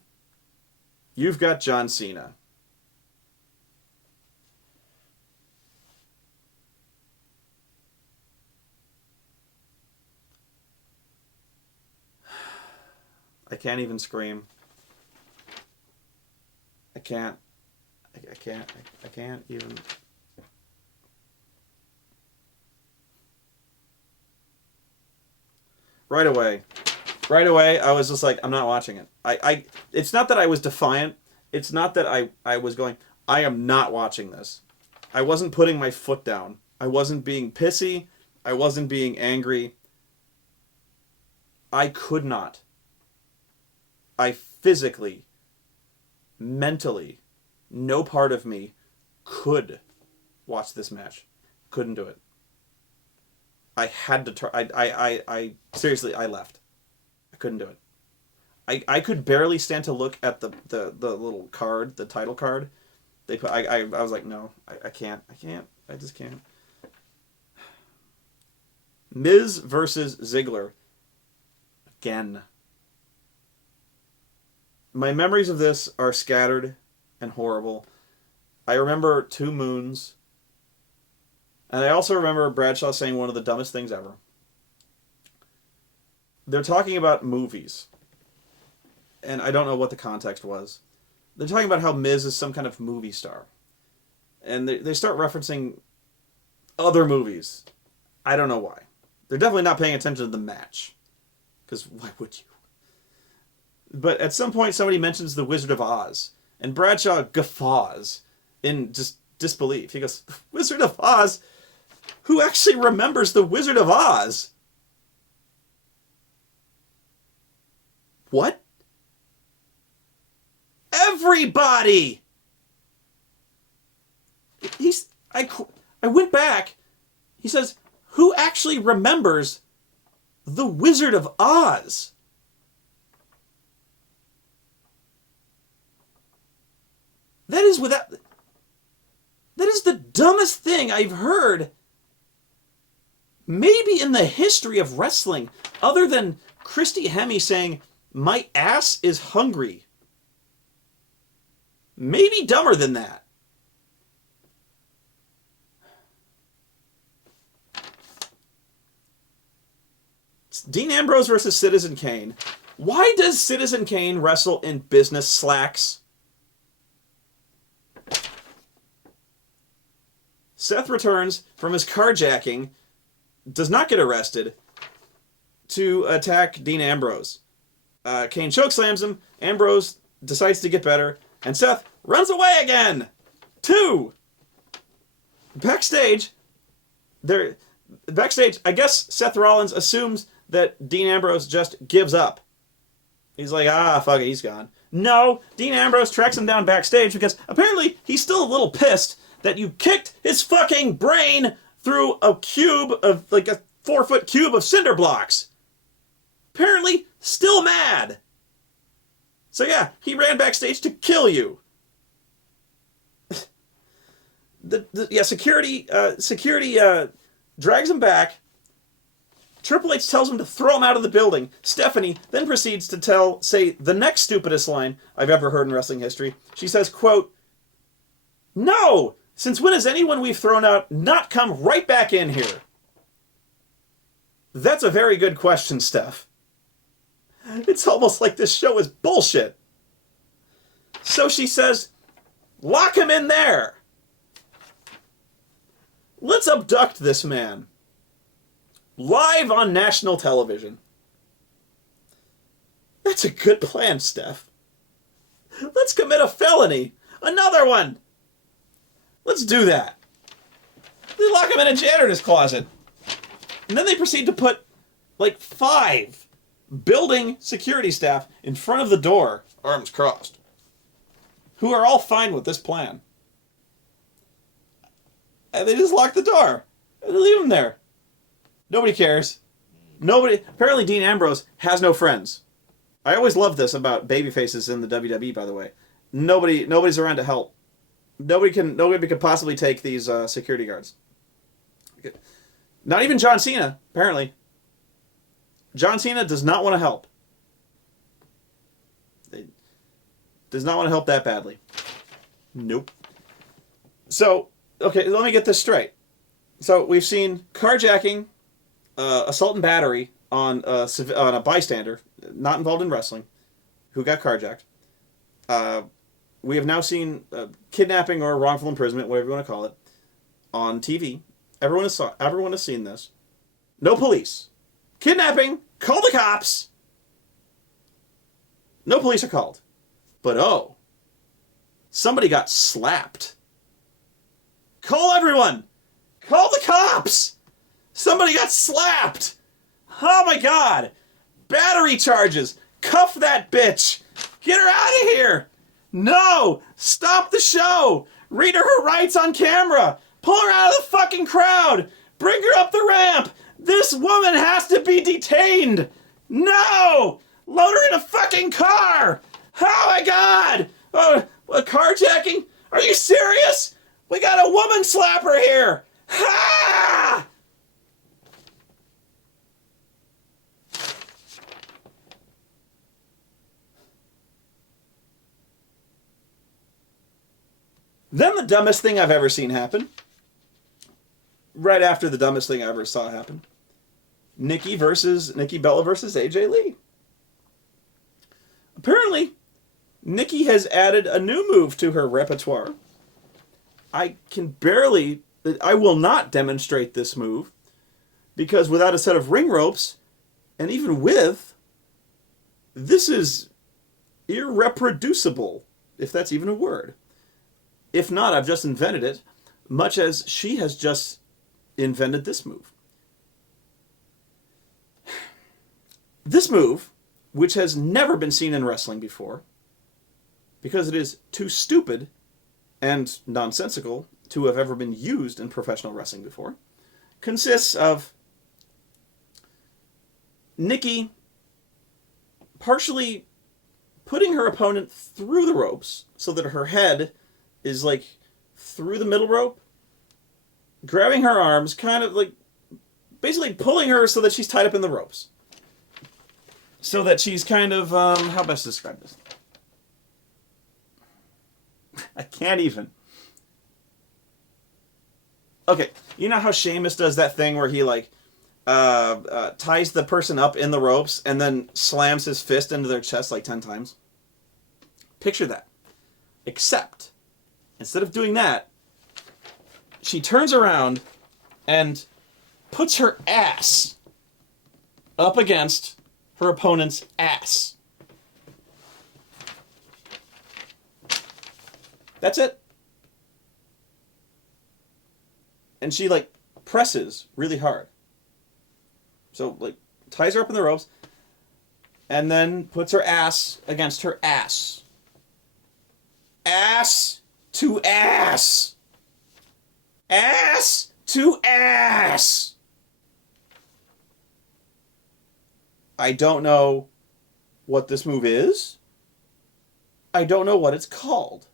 you've got John Cena. I can't even scream. I can't even... Right away, I was just like, I'm not watching it. It's not that I was defiant. It's not that I was going, I am not watching this. I wasn't putting my foot down. I wasn't being pissy. I wasn't being angry. I could not. I physically, mentally, no part of me could watch this match. Couldn't do it. I had to turn. I seriously, I left. I couldn't do it. I could barely stand to look at the little card, the title card. They put. I was like, no, I can't. I can't. I just can't. Miz versus Ziggler. Again. My memories of this are scattered and horrible. I remember 2 moons. And I also remember Bradshaw saying one of the dumbest things ever. They're talking about movies. And I don't know what the context was. They're talking about how Miz is some kind of movie star. And they start referencing other movies. I don't know why. They're definitely not paying attention to the match. Because why would you? But at some point somebody mentions The Wizard of Oz. And Bradshaw guffaws in just disbelief. He goes, Wizard of Oz? Who actually remembers The Wizard of Oz? What? Everybody! I went back. He says, who actually remembers The Wizard of Oz? That is the dumbest thing I've heard, maybe in the history of wrestling, other than Christy Hemme saying, my ass is hungry. Maybe dumber than that. It's Dean Ambrose versus Citizen Kane. Why does Citizen Kane wrestle in business slacks? Seth returns from his carjacking, does not get arrested, to attack Dean Ambrose. Kane chokeslams him, Ambrose decides to get better, and Seth runs away again! 2! Backstage, I guess Seth Rollins assumes that Dean Ambrose just gives up. He's like, fuck it, he's gone. No, Dean Ambrose tracks him down backstage because apparently he's still a little pissed that you kicked his fucking brain through a cube of, like a 4-foot cube of cinder blocks. Apparently, still mad. So yeah, he ran backstage to kill you. Security drags him back. Triple H tells him to throw him out of the building. Stephanie then proceeds to say the next stupidest line I've ever heard in wrestling history. She says, quote, no! Since when has anyone we've thrown out not come right back in here? That's a very good question, Steph. It's almost like this show is bullshit. So she says, lock him in there. Let's abduct this man. Live on national television. That's a good plan, Steph. Let's commit a felony. Another one. Let's do that. They lock him in a janitor's closet. And then they proceed to put, like, 5 building security staff in front of the door, arms crossed, who are all fine with this plan. And they just lock the door. And they leave him there. Nobody cares. Apparently Dean Ambrose has no friends. I always love this about babyfaces in the WWE, by the way. Nobody's around to help. Nobody could possibly take these security guards. Not even John Cena, apparently. John Cena does not want to help. Does not want to help that badly. Nope. So, okay, let me get this straight. So, we've seen carjacking, assault and battery on a bystander, not involved in wrestling, who got carjacked. We have now seen kidnapping or wrongful imprisonment, whatever you want to call it, on TV. Everyone has seen this. No police. Kidnapping. Call the cops. No police are called. But somebody got slapped. Call everyone. Call the cops. Somebody got slapped. Oh my God. Battery charges. Cuff that bitch. Get her out of here. No! Stop the show! Read her rights on camera! Pull her out of the fucking crowd! Bring her up the ramp! This woman has to be detained! No! Load her in a fucking car! Oh my god! Oh, a carjacking? Are you serious? We got a woman slapper here! Ha! Then the dumbest thing I've ever seen happen. Right after the dumbest thing I ever saw happen. Nikki Bella versus AJ Lee. Apparently, Nikki has added a new move to her repertoire. I will not demonstrate this move because without a set of ring ropes, and even with, this is irreproducible, if that's even a word. If not, I've just invented it, much as she has just invented this move. This move, which has never been seen in wrestling before, because it is too stupid and nonsensical to have ever been used in professional wrestling before, consists of Nikki partially putting her opponent through the ropes so that her head is like through the middle rope, grabbing her arms, kind of like basically pulling her so that she's tied up in the ropes. So that she's kind of, how best to describe this? I can't even. Okay, you know how Sheamus does that thing where he like ties the person up in the ropes and then slams his fist into their chest like 10 times? Picture that. Except, instead of doing that, she turns around and puts her ass up against her opponent's ass. That's it. And she like presses really hard. So like ties her up in the ropes and then puts her ass against her ass. Ass to ass. Ass to ass. I don't know what this move is. I don't know what it's called.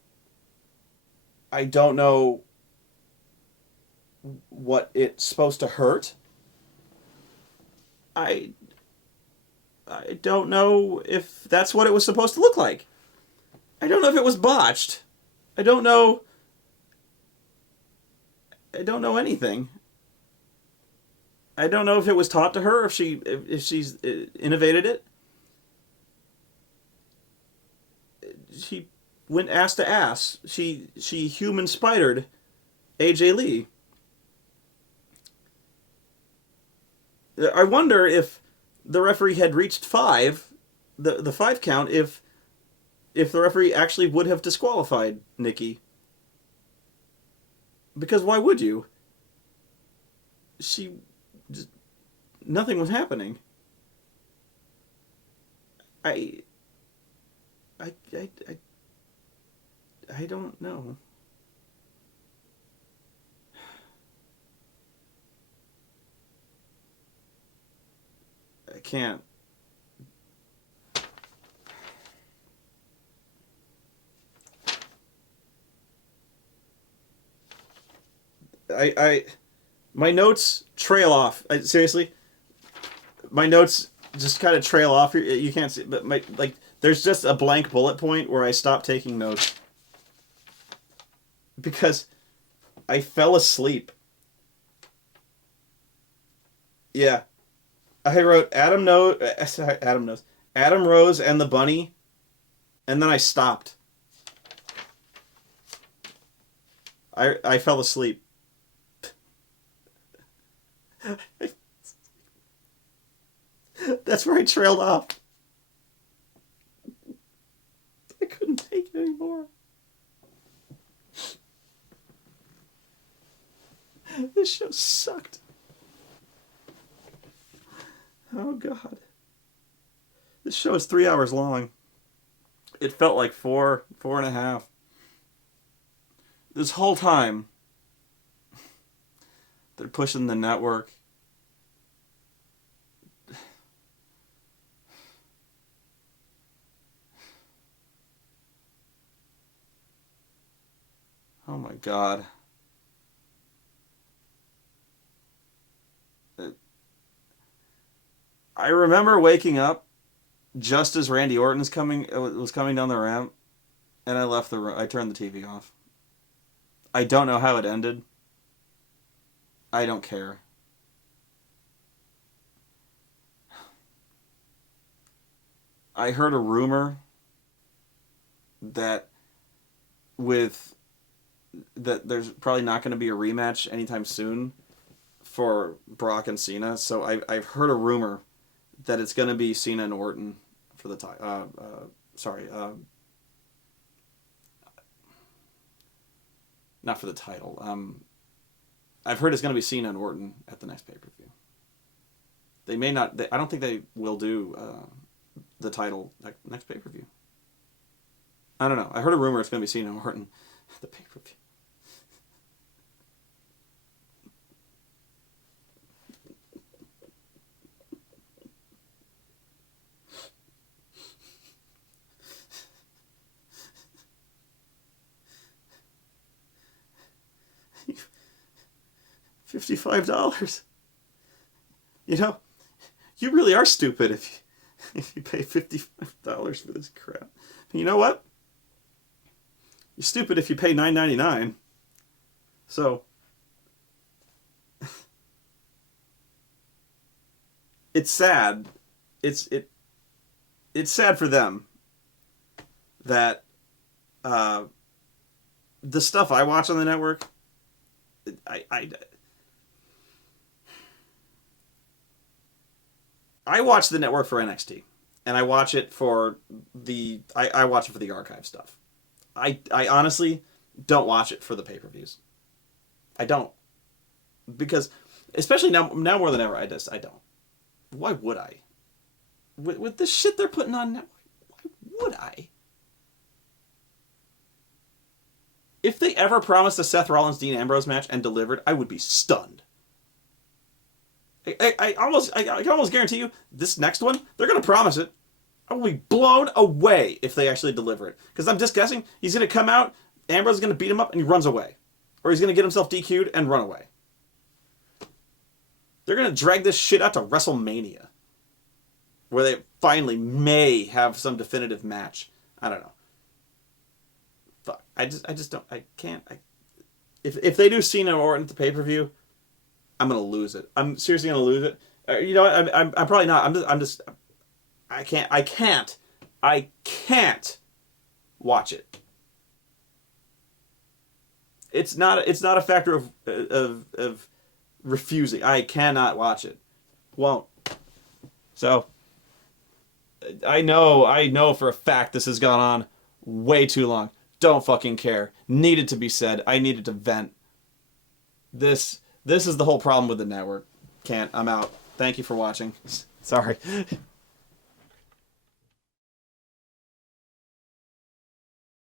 I don't know what it's supposed to hurt. I don't know if that's what it was supposed to look like. I don't know if it was botched. I don't know anything. I don't know if it was taught to her, if she's innovated it. She went ass to ass. She human spidered AJ Lee. I wonder if the referee had reached 5, the 5 count, if the referee actually would have disqualified Nikki. Because why would you? Nothing was happening. I don't know. I can't. My notes trail off. Seriously, my notes just kind of trail off. You can't see, but there's just a blank bullet point where I stopped taking notes because I fell asleep. Yeah, I wrote Adam Rose and the Bunny, and then I stopped. I fell asleep. That's where I trailed off. I couldn't take it anymore. This show sucked. Oh God. This show is 3 hours long. It felt like 4.5. This whole time, they're pushing the network. my god. I remember waking up just as Randy Orton's was coming down the ramp, and I left the room. I turned the TV off. I don't know how it ended. I don't care. I heard a rumor that with that there's probably not going to be a rematch anytime soon for Brock and Cena. So I've heard a rumor that it's going to be Cena and Orton for the title. Not for the title. I've heard it's going to be Cena and Orton at the next pay-per-view. They may not. I don't think they will do the title next pay-per-view. I don't know. I heard a rumor it's going to be Cena and Orton at the pay-per-view. $55. You know, you really are stupid if you pay $55 for this crap. But you know what? You're stupid if you pay $9.99. So it's sad. It's sad for them that the stuff I watch on the network, I watch the network for NXT, and I watch it for I watch it for the archive stuff. I honestly don't watch it for the pay-per-views. I don't, because especially now more than ever, I don't. Why would I? With the shit they're putting on network, why would I? If they ever promised a Seth Rollins Dean Ambrose match and delivered, I would be stunned. I can almost guarantee you this next one, they're going to promise it. I will be blown away if they actually deliver it. Because I'm just guessing he's going to come out, Ambrose is going to beat him up, and he runs away. Or he's going to get himself DQ'd and run away. They're going to drag this shit out to WrestleMania, where they finally may have some definitive match. I don't know. Fuck. I just don't. I can't. If they do Cena or Orton at the pay-per-view, I'm gonna lose it. I'm seriously gonna lose it. You know, I'm probably not. I'm just. I can't watch it. It's not a factor of refusing. I cannot watch it. Won't. So I know for a fact this has gone on way too long. Don't fucking care. Needed to be said. I needed to vent. This is the whole problem with the network. Can't. I'm out. Thank you for watching. Sorry.